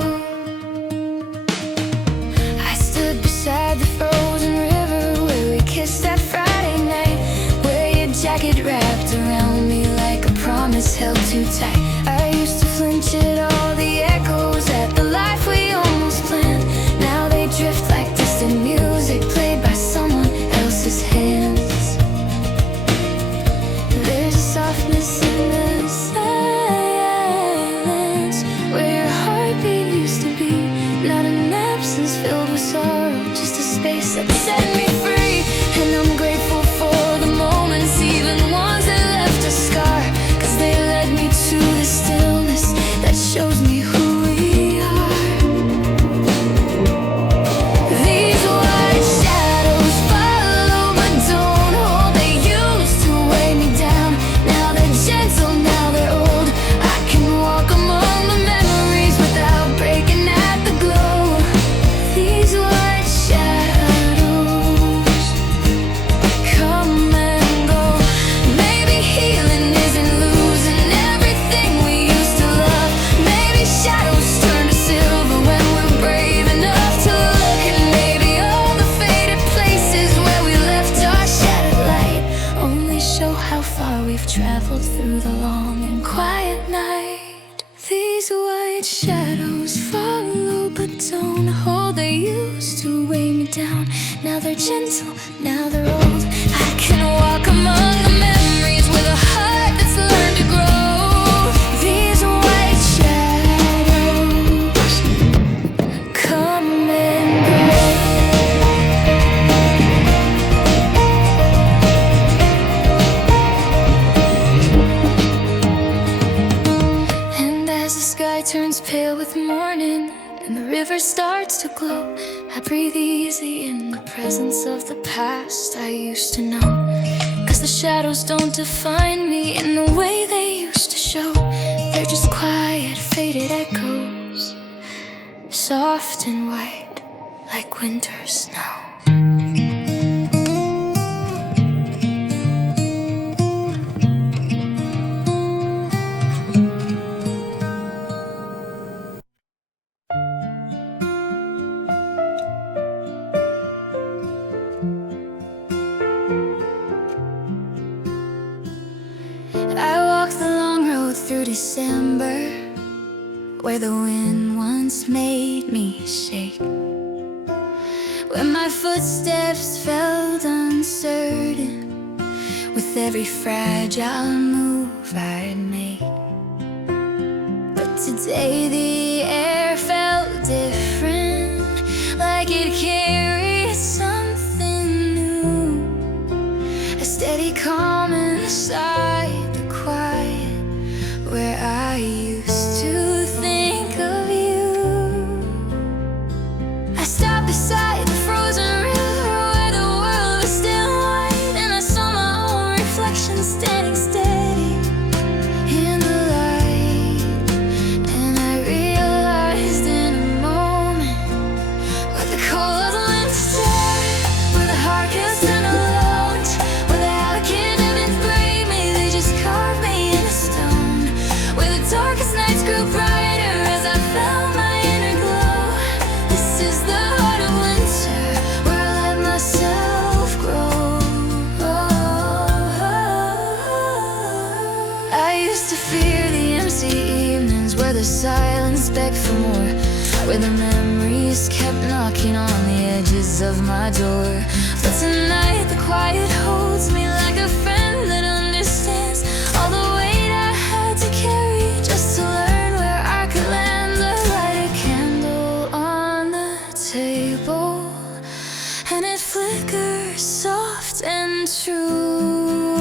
I stood beside the frozen river where we kissed that Friday night, where your jacket wrapped around me like a promise held too tight. I used to flinch at all the echoes at the life we almost planned. Now they drift like distant music played by someone else's hands. There's a softness in the silence where your heartbeat used to be, not an absence filled with sorrow, just a space that set me free. And I'm grateful for the moments, even ones that left a scar, 'cause they led me to the stillness that shows me who we are. These white shadows follow but don't hold. They used to weigh me down, now they're gentle, now they're old. I can walk among the memories without breaking at the glow. These white shadows come and go. Maybe healing isn't losing everything we used to love. Maybe shadows turn to silver when we're brave enough to look. And maybe all the faded places where we left our shattered light only show how far we've traveled through the long and quiet night. These white shadows follow but don't hold. They used to weigh me down, now they're gentle, now they're old. I can walk among the memories with a heart that's learned to grow. These white shadows come and go. And as the sky turns pale with morning and the river starts to glow, I breathe easy in the presence of the past I used to know. 'Cause the shadows don't define me in the way they used to show. They're just quiet, faded echoes, soft and white like winter snow. I walked the long road through December, where the wind once made me shake, where my footsteps felt uncertain with every fragile move I'd make. But today the air felt different, like it carried something new, a steady calm inside the quiet where I used to think of you. I stopped beside the frozen river where the world was still white, and I saw my own reflection standing steady in the light. And I realized the silence begged for more, where the memories kept knocking on the edges of my door. But tonight the quiet holds me like a friend that understands all the weight I had to carry just to learn where I could land. I light a candle on the table and it flickers soft and true.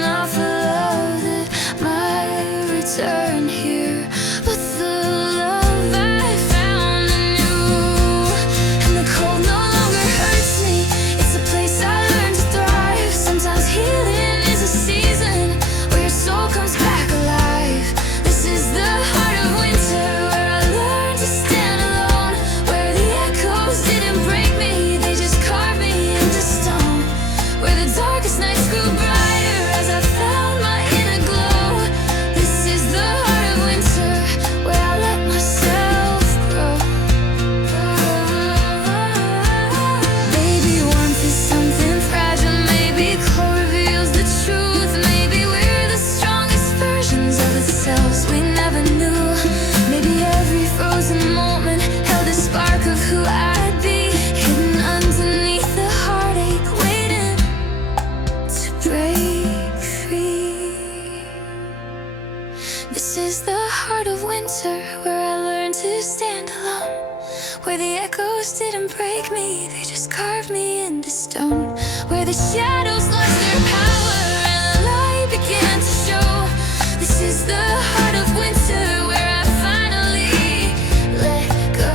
Not for love that might return here, but the love I found anew. And the cold no longer hurts me, it's a place I learned to thrive. Sometimes healing is a season where your soul comes back alive. This is the heart of winter, where I learned to stand alone, where the echoes didn't break me, they just carved me into stone, where the darkest nights grew brighter as I found my inner glow. This is the heart of winter, where I let myself grow. Maybe warmth is something fragile, maybe cold reveals the truth, maybe we're the strongest versions of ourselves we never knew. Maybe every frozen moment held a spark of who I'd be, hidden underneath the heartache, waiting to break free. This is the heart of winter, where I learned to stand alone, where the echoes didn't break me, they just carved me into stone, where the shadows lost their power and the light began to show. This is the heart of winter, where I finally let go.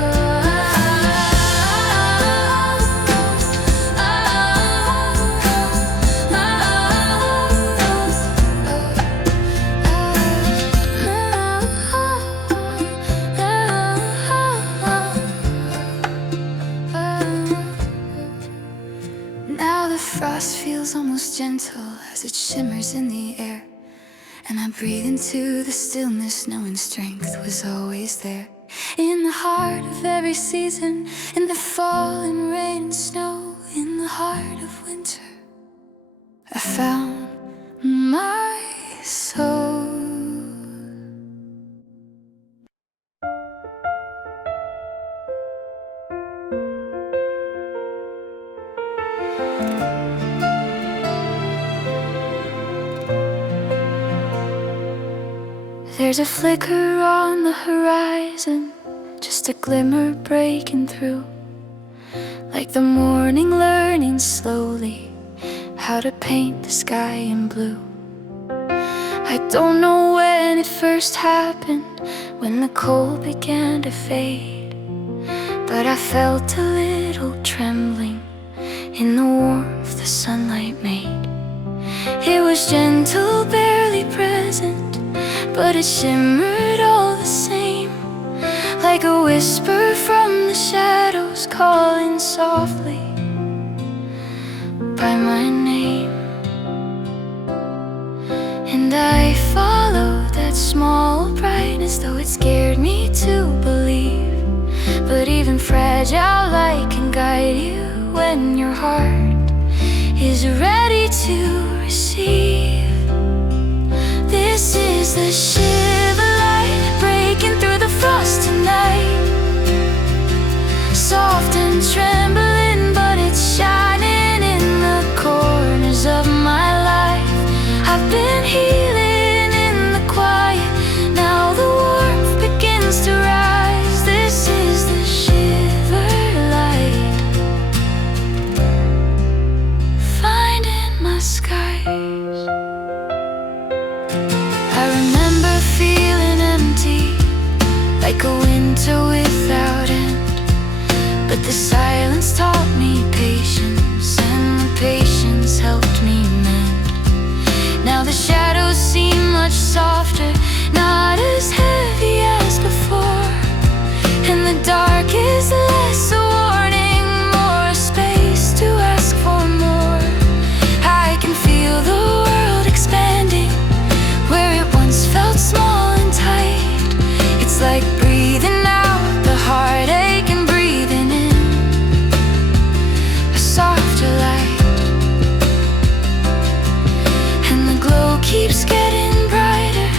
Now the frost feels almost gentle as it shimmers in the air, and I breathe into the stillness, knowing strength was always there. In the heart of every season, in the fall and rain and snow, in the heart of winter, I found my soul. There's a flicker on the horizon, just a glimmer breaking through, like the morning learning slowly how to paint the sky in blue. I don't know when it first happened, when the cold began to fade, but I felt a little trembling in the warmth the sunlight made. It was gentle, barely present, but it shimmered all the same, like a whisper from the shadows calling softly by my name. And I followed that small brightness, though it scared me to believe. But even fragile light can guide you when your heart is ready to receive. This is the shiver light breaking through the frost tonight, soft and trembling, but it's shining in the corners of my life. I've been healing in the quiet, now the warmth begins to rise. This is the shiver light, finding my skies. I remember feeling empty, like a winter without end, but the silence taught me patience, and the patience helped me mend. Now the shadows seem much softer, not as heavy as before, and the dark is less a warning, more space to ask for more. I can feel the world expanding where it once felt small and tight. It's like breathing out the heartache and breathing in a softer light. And the glow keeps getting brighter,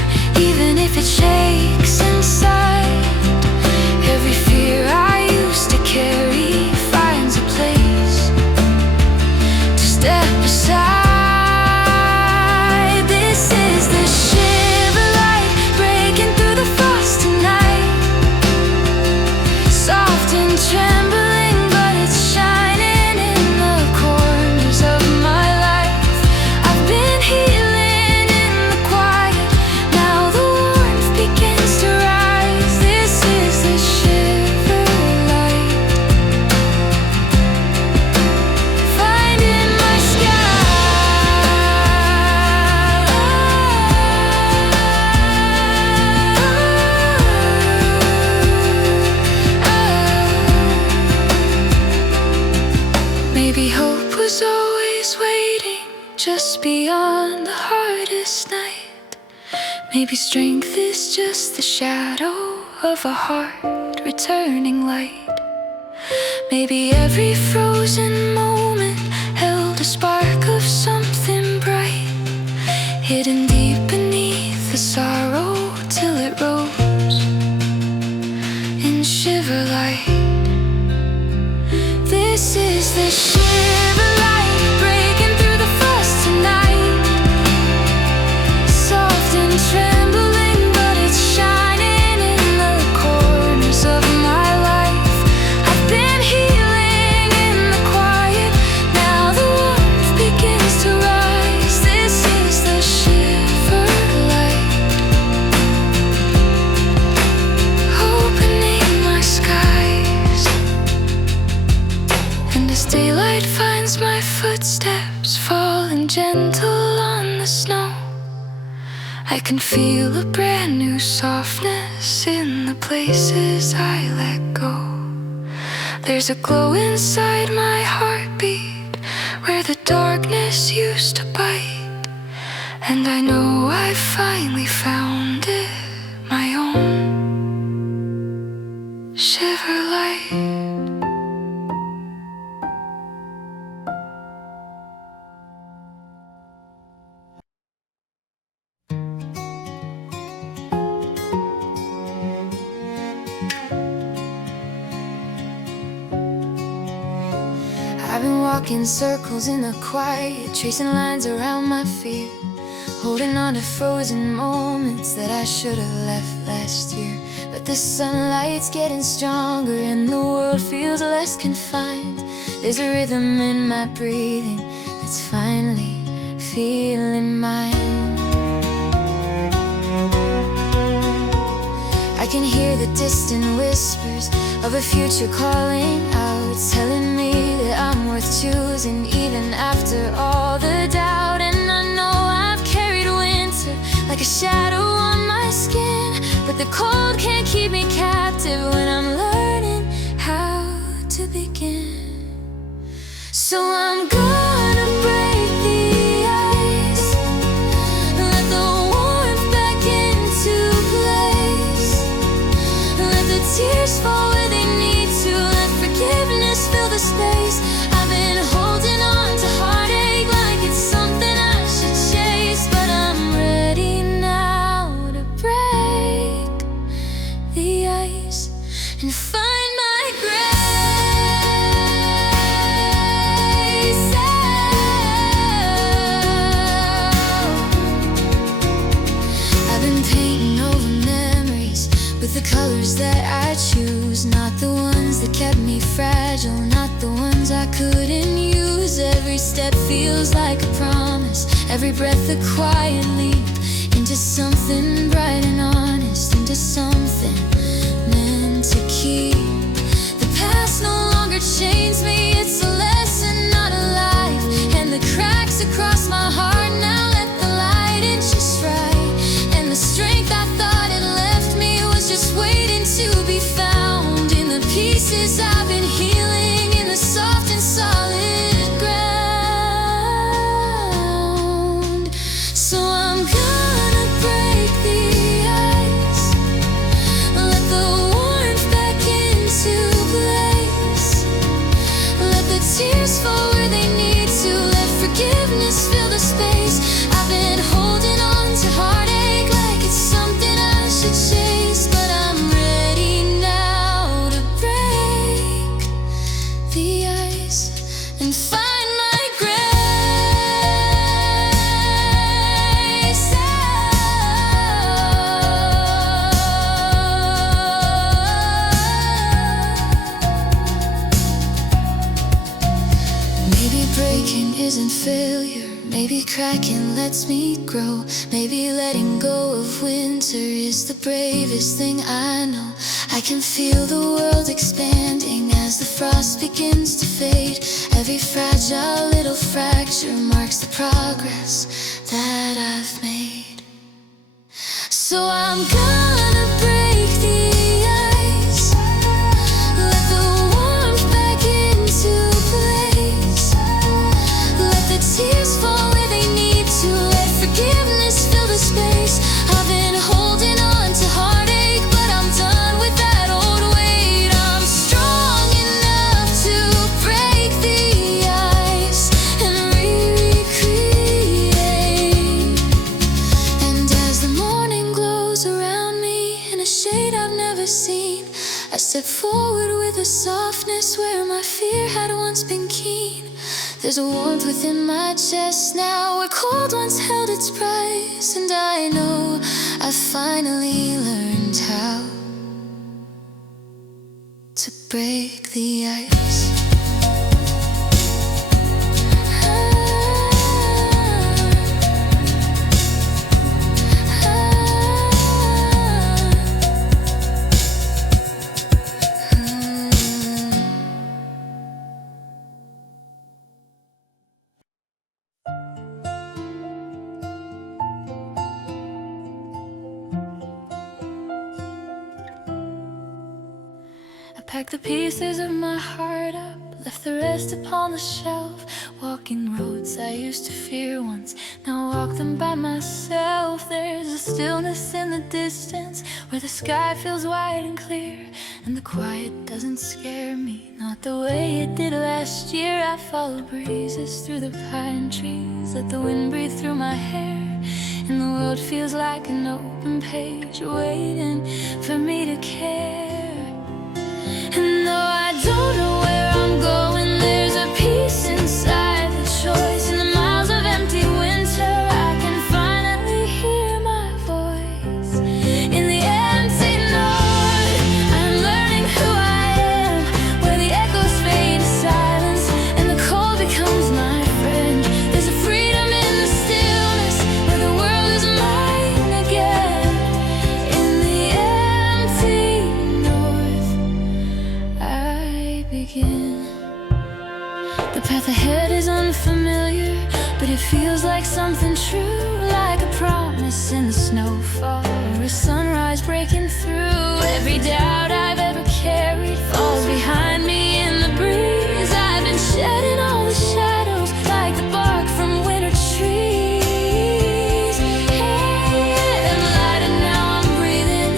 who's always waiting just beyond the hardest night. Maybe strength is just the shadow of a heart returning light. Maybe every frozen moment held a spark of something bright, hidden deep beneath the sorrow till it rose in shiver light. This is the shiver light breaking through the frost tonight. Soft and trembling, but it's shining in the corners of my life. I've been healing in the quiet, now the warmth begins to rise. This is the shiver light, opening my skies. And as daylight finds my footsteps falling gentle on the snow, I can feel a brand new softness in the places I let go. There's a glow inside my heartbeat where the darkness used to bite, and I know I finally found it, my own shiver light. I've been walking circles in the quiet, tracing lines around my fear, holding on to frozen moments that I should have left last year. But the sunlight's getting stronger and the world feels less confined. There's a rhythm in my breathing that's finally feeling mine. I can hear the distant whispers of a future calling out, telling me that I'm worth choosing even after all the doubt. And I know I've carried winter like a shadow on my skin, but the cold can't keep me captive when I'm learning how to begin. So I'm gonna break the ice, let the warmth back into place, let the tears fall where they need to, let forgiveness fill the space. I've been holding on to heartache like it's something I should chase, but I'm ready now to break the ice and find my grace. I've been painting over memories with the colors that I choose, not the ones that kept me fragile, not the ones I couldn't use. Every step feels like a promise, every breath a quiet leap into something bright and honest, into something meant to keep. The past no longer chains me, it's a lesson, not a life. And the cracks across my heart now let the light in just right. And the strength I thought had left me was just waiting to be found in the pieces I've been healing in the soft and solid ground. So I'm gonna break the ice, let the warmth back into place, let the tears fall where they need to, let forgiveness fill the space. I've been holding on to heartache like it's something I should chase, but I'm ready now to break the ice and find my grace. Maybe breaking isn't failure, maybe cracking lets me grow, maybe letting go of winter is the bravest thing I know. I can feel the world expanding as the frost begins to fade. Every fragile little fracture marks the progress that I've made. So I'm gonna break the ice, let the warmth back into place, step forward with a softness where my fear had once been keen. There's a warmth within my chest now where cold once held its price. And I know I finally learned how to break the ice. Packed the pieces of my heart up, left the rest upon the shelf. Walking roads I used to fear once, now walk them by myself. There's a stillness in the distance where the sky feels wide and clear, and the quiet doesn't scare me, not the way it did last year. I follow breezes through the pine trees, let the wind breathe through my hair, and the world feels like an open page waiting for me to care. And though I don't know where I'm going, there's a peace inside the choice. In the miles of empty winter, I can finally hear my voice. In the empty north, I'm learning who I am, where the echoes fade to silence and the cold becomes my friend. There's a freedom in the stillness where the world is mine again. In the empty north, I begin. The path ahead is unfamiliar, but it feels like something true, like a promise in the snowfall or a sunrise breaking through. Every doubt I've ever carried falls behind me in the breeze. I've been shedding all the shadows like the bark from winter trees. And lighter now I'm breathing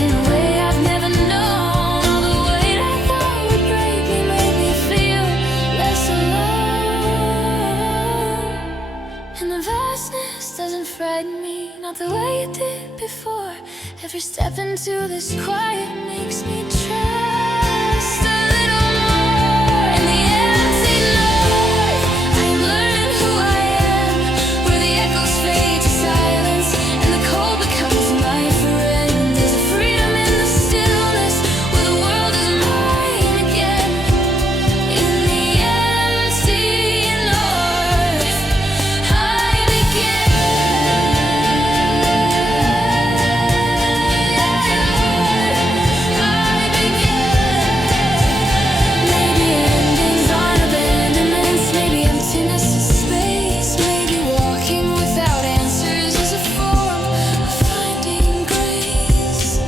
in a way I've never known. All the weight I thought would break me made me feel less alone. And the vastness doesn't frighten me, not the way it did before. Every step into this quiet makes me trust a little more. In the empty north, I am learning who I am, where the echoes fade to silence and the cold becomes my friend. There's a freedom in the stillness where the world is mine again. In the empty north, I begin. Maybe endings aren't abandonments, maybe emptiness is space, maybe walking without answers is a form of finding grace.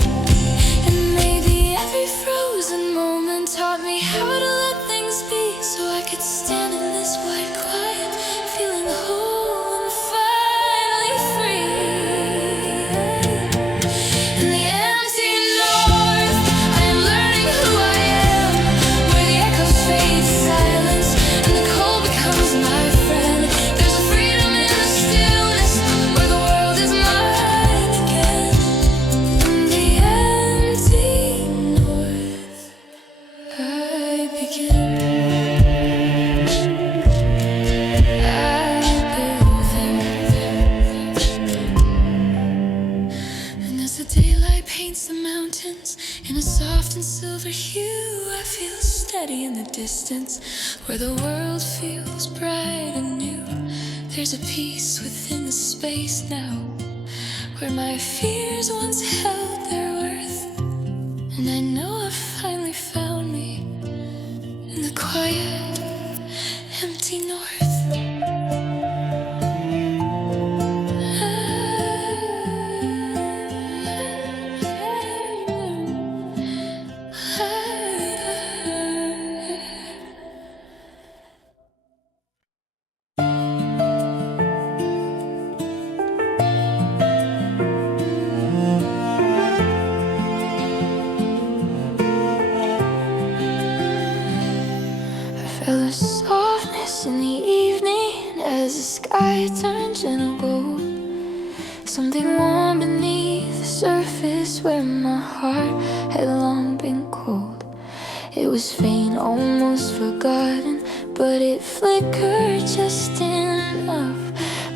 And maybe every frozen moment taught me how to let things be, so I could stand in this white quiet, feeling whole and finally free. In the empty north, I am learning who I am, where the echoes fade to silence and the cold becomes my friend. There's a freedom in the stillness where the world is mine again. In the empty north, I begin. And as the daylight paints the mountains in a soft and silver hue, I feel steady in the distance where the world feels bright and new. There's a peace within the space now where my fears once held their worth. And I know I've finally found me in the quiet, empty north. Feel a softness in the evening as the sky turns gentle gold. Something warm beneath the surface where my heart had long been cold. was faint, almost forgotten, but it flickered just enough,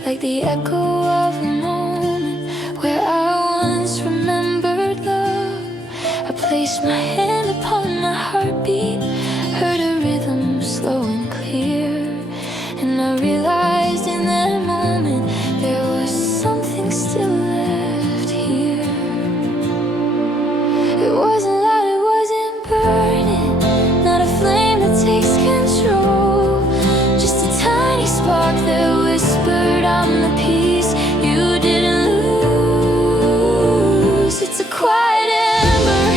like the echo of a moment where I once remembered love. I placed my hand upon my heartbeat, heard a rhythm slow and clear, and I realized in that moment there was something still left here. It wasn't loud, it wasn't burning, not a flame that takes control, just a tiny spark that whispered, I'm the peace you didn't lose. It's a quiet ember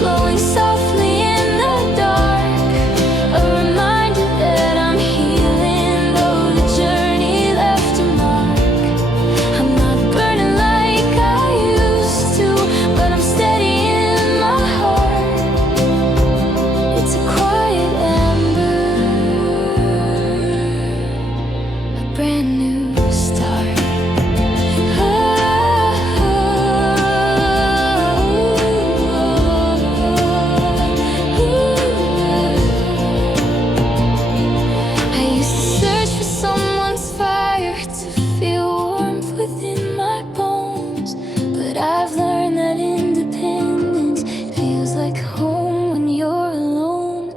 glowing softly in the dark, a reminder that I'm healing though the journey left a mark. I'm not burning like I used to, but I'm steady in my heart. It's a quiet ember, a brand new start. I used to search for someone's fire to feel warmth within my bones, but I've learned that independence feels like home when you're alone.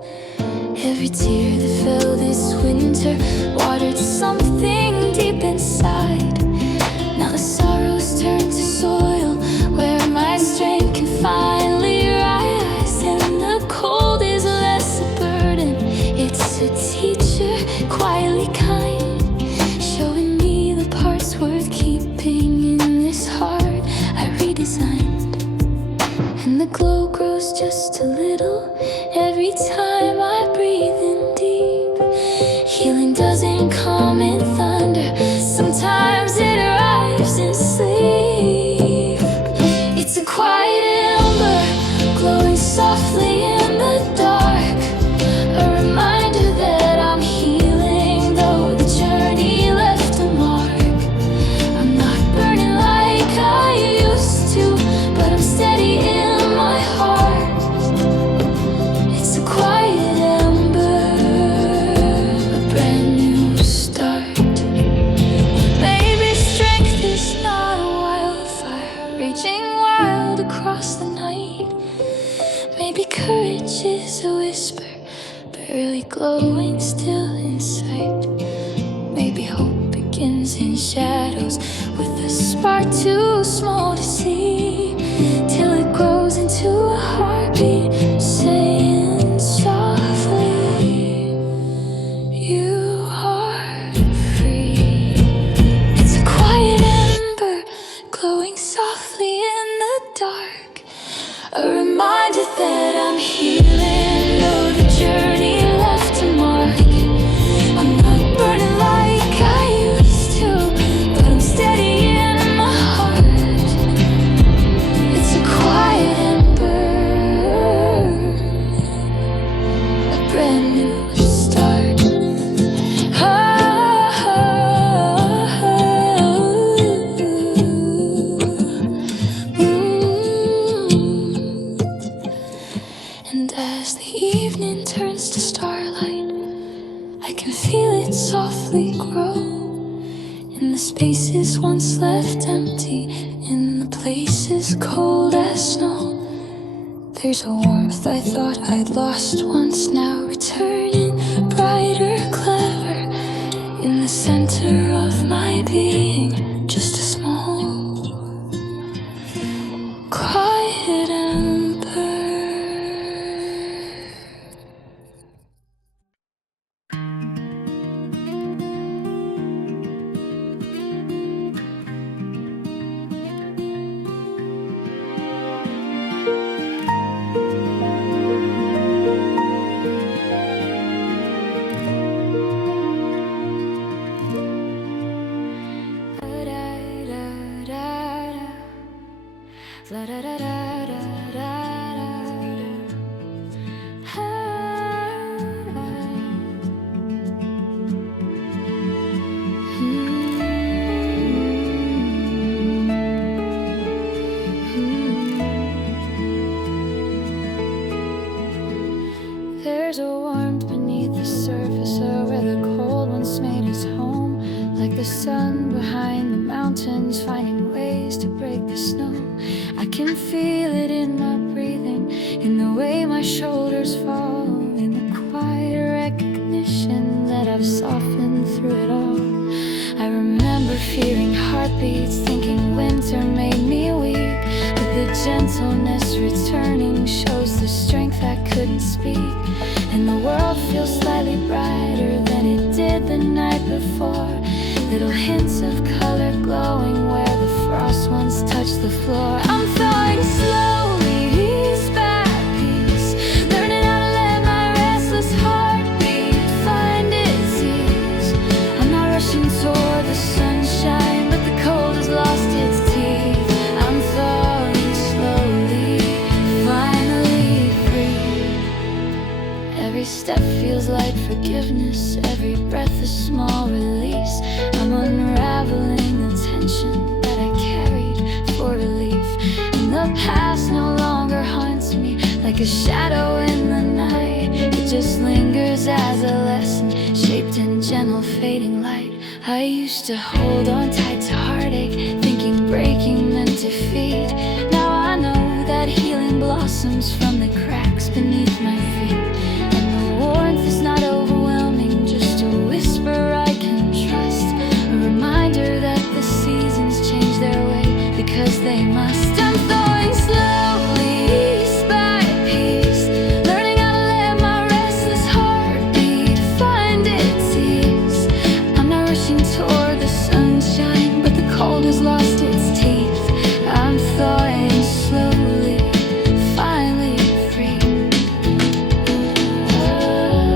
Every tear that fell this winter watered something deep inside. Now the sorrows turn to soil where my strength can finally rise, and the cold is less a burden. It's a teacher, quietly kind, showing me the parts worth keeping in this heart I redesigned. And the glow grows just a little every time I breathe in deep. Healing doesn't come in thunder, sometimes it arrives in sleep. It's a quiet ember glowing softly in the dark, a reminder that I'm healing though the journey left a mark. I'm not burning like I used to, but I'm steady in my heart. It's a quiet ember, a brand new start. Maybe strength is not a wildfire raging wild across the night. Maybe courage is a whisper barely glowing still inside. Maybe hope begins in shadows with a spark too small to see, till it grows into a heartbeat saying softly, you are free. It's a quiet ember glowing softly in the dark, a reminder that I'm healing though the journey left a mark. I'm not burning like I used to, but I'm steady in my heart. It's a quiet ember, a brand new start. And as the evening turns to starlight, I can feel it softly grow in the spaces once left empty, in the places cold as snow. There's a warmth I thought I'd lost once, now returning, brighter, clever, in the center of my being, just a small, quiet ember. like the sun behind the mountains, finding ways to break the snow. I can feel it in my breathing, in the way my shoulders fall, in the quiet recognition that I've softened through it all. I remember fearing heartbeats, thinking winter made me weak, but the gentleness returning shows the strength I couldn't speak. And the world feels slightly brighter than it did the night before, little hints of color glowing where the frost once touched the floor. I'm thawing slowly, piece by piece, learning how to let my restless heartbeat find its ease. I'm not rushing toward the sunshine, but the cold has lost its teeth. I'm thawing slowly, finally free. Every step feels like forgiveness, every breath a small release. I'm unraveling the tension that I carried for relief. And the past no longer haunts me like a shadow in the night. It just lingers as a lesson, shaped in gentle fading light. I used to hold on tight to heartache, thinking breaking meant defeat. Now I know that healing blossoms from the cracks beneath my feet. And the warmth is not overwhelming, just a whisper I can trust, a reminder that the seasons change their way because they must. I'm thawing slowly, piece by piece, learning how to let my restless heartbeat find its ease. I'm not rushing toward the sunshine, but the cold has lost its teeth. I'm thawing slowly, finally free.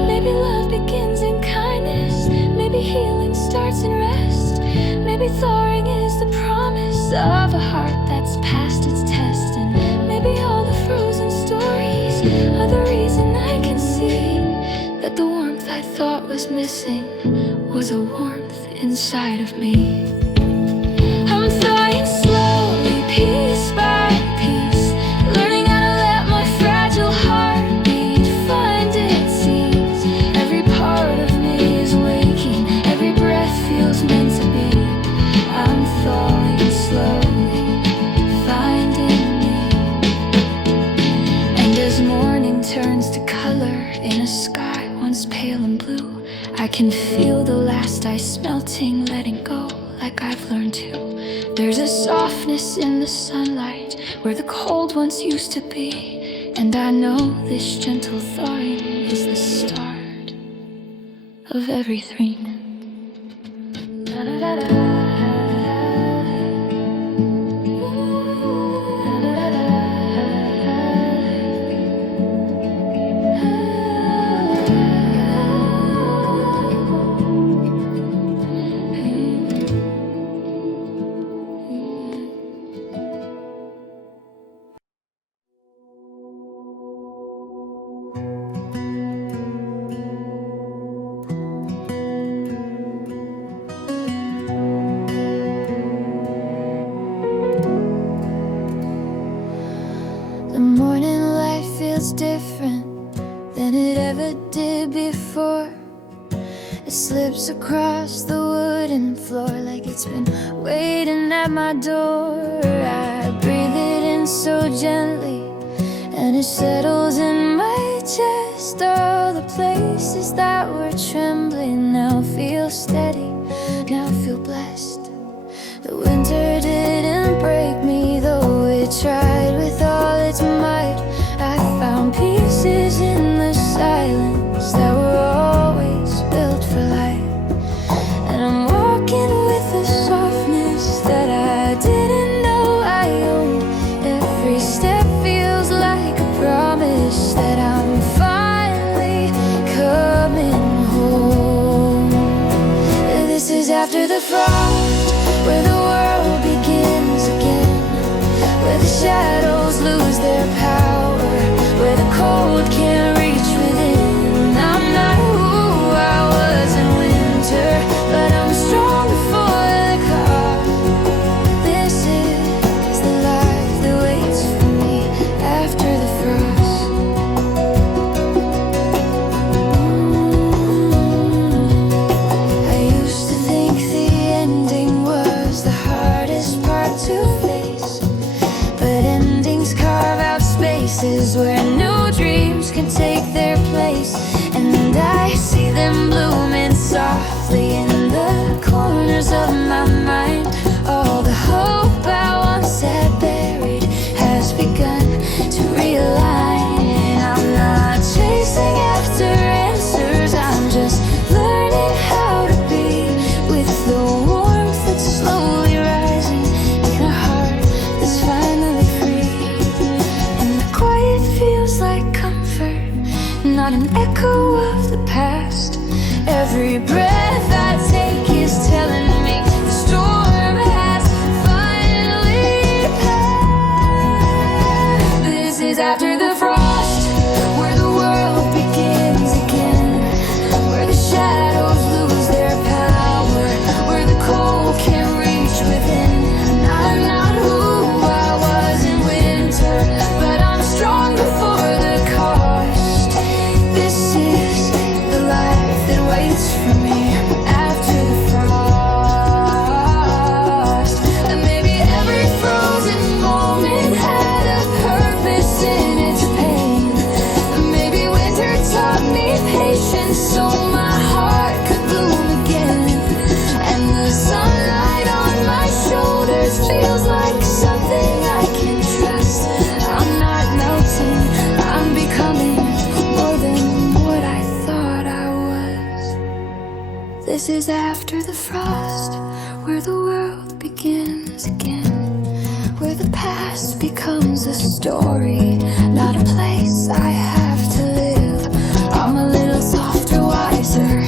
Maybe love begins in kindness, maybe healing starts in rest, maybe thawing is the promise of a heart that's past its test. And maybe all the frozen stories are the reason I can see that the warmth I thought was missing was a warmth inside of me. I'm thawing slowly, piece by piece, learning how to let my fragile heartbeat find its ease. Every part of me is waking, every breath feels meant to be. I'm thawing slowly, finding me. And as morning turns to color in a sky once pale and blue, I can feel the last ice melting, letting go like I've learned to. There's a softness in the sunlight where the cold once used to be, and I know this gentle thawing is the start of everything. The morning light feels different than it ever did before. It slips across the wooden floor like it's been waiting at my door. I breathe it in so gently, and it settles in my chest. All the places that were trembling now feel steady, now feel blessed. The winter didn't break me, though it tried with all its might. I found pieces in the silence that were always built for light. And I'm walking with a softness that I didn't know I owned. Every step feels like a promise that I'm finally coming home. This is after the frost, where the world begins again, where the shadows lose their power, where the cold can't reach within. I'm not who I was in winter, but I'm stronger for the cause. This is the life that waits for me after the frost. I used to think the memories, and I see them blooming softly in the corners of my mind. All the hope I once had buried has begun to realign. I'm not chasing after answers, I'm just learning how to be with the warmth that's slowly rising in a heart that's finally free. And the quiet feels like comfort, not an echo of the past. Every breath I take is telling me the storm has finally passed. This is after the frost, where the world begins again, where the shadows lose their power, where the cold can't reach within. And I'm not who I was in winter, but I'm stronger for the cost. This is the life that waits for me after the frost. And maybe every frozen moment had a purpose in its pain. And maybe winter taught me patience so my heart could bloom again. And the sunlight on my shoulders feels like something I can trust. I'm not melting, I'm becoming more than what I thought I was. This is after the frost, where the world begins again, where the past becomes a story, not a place I have to live. I'm a little softer, wiser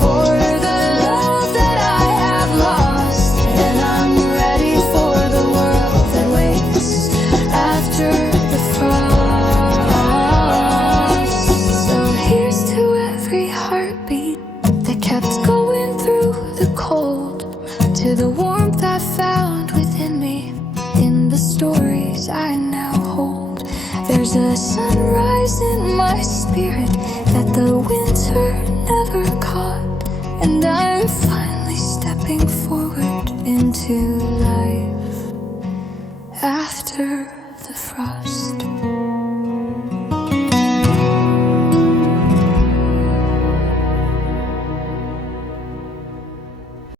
for the love that I have lost, and I'm ready for the world that waits after the frost. So here's to every heartbeat that kept going through the cold, to the warmth I found within me in the stories I now hold. There's a sunrise in my spirit that the winter never caught, and I'm finally stepping forward into life after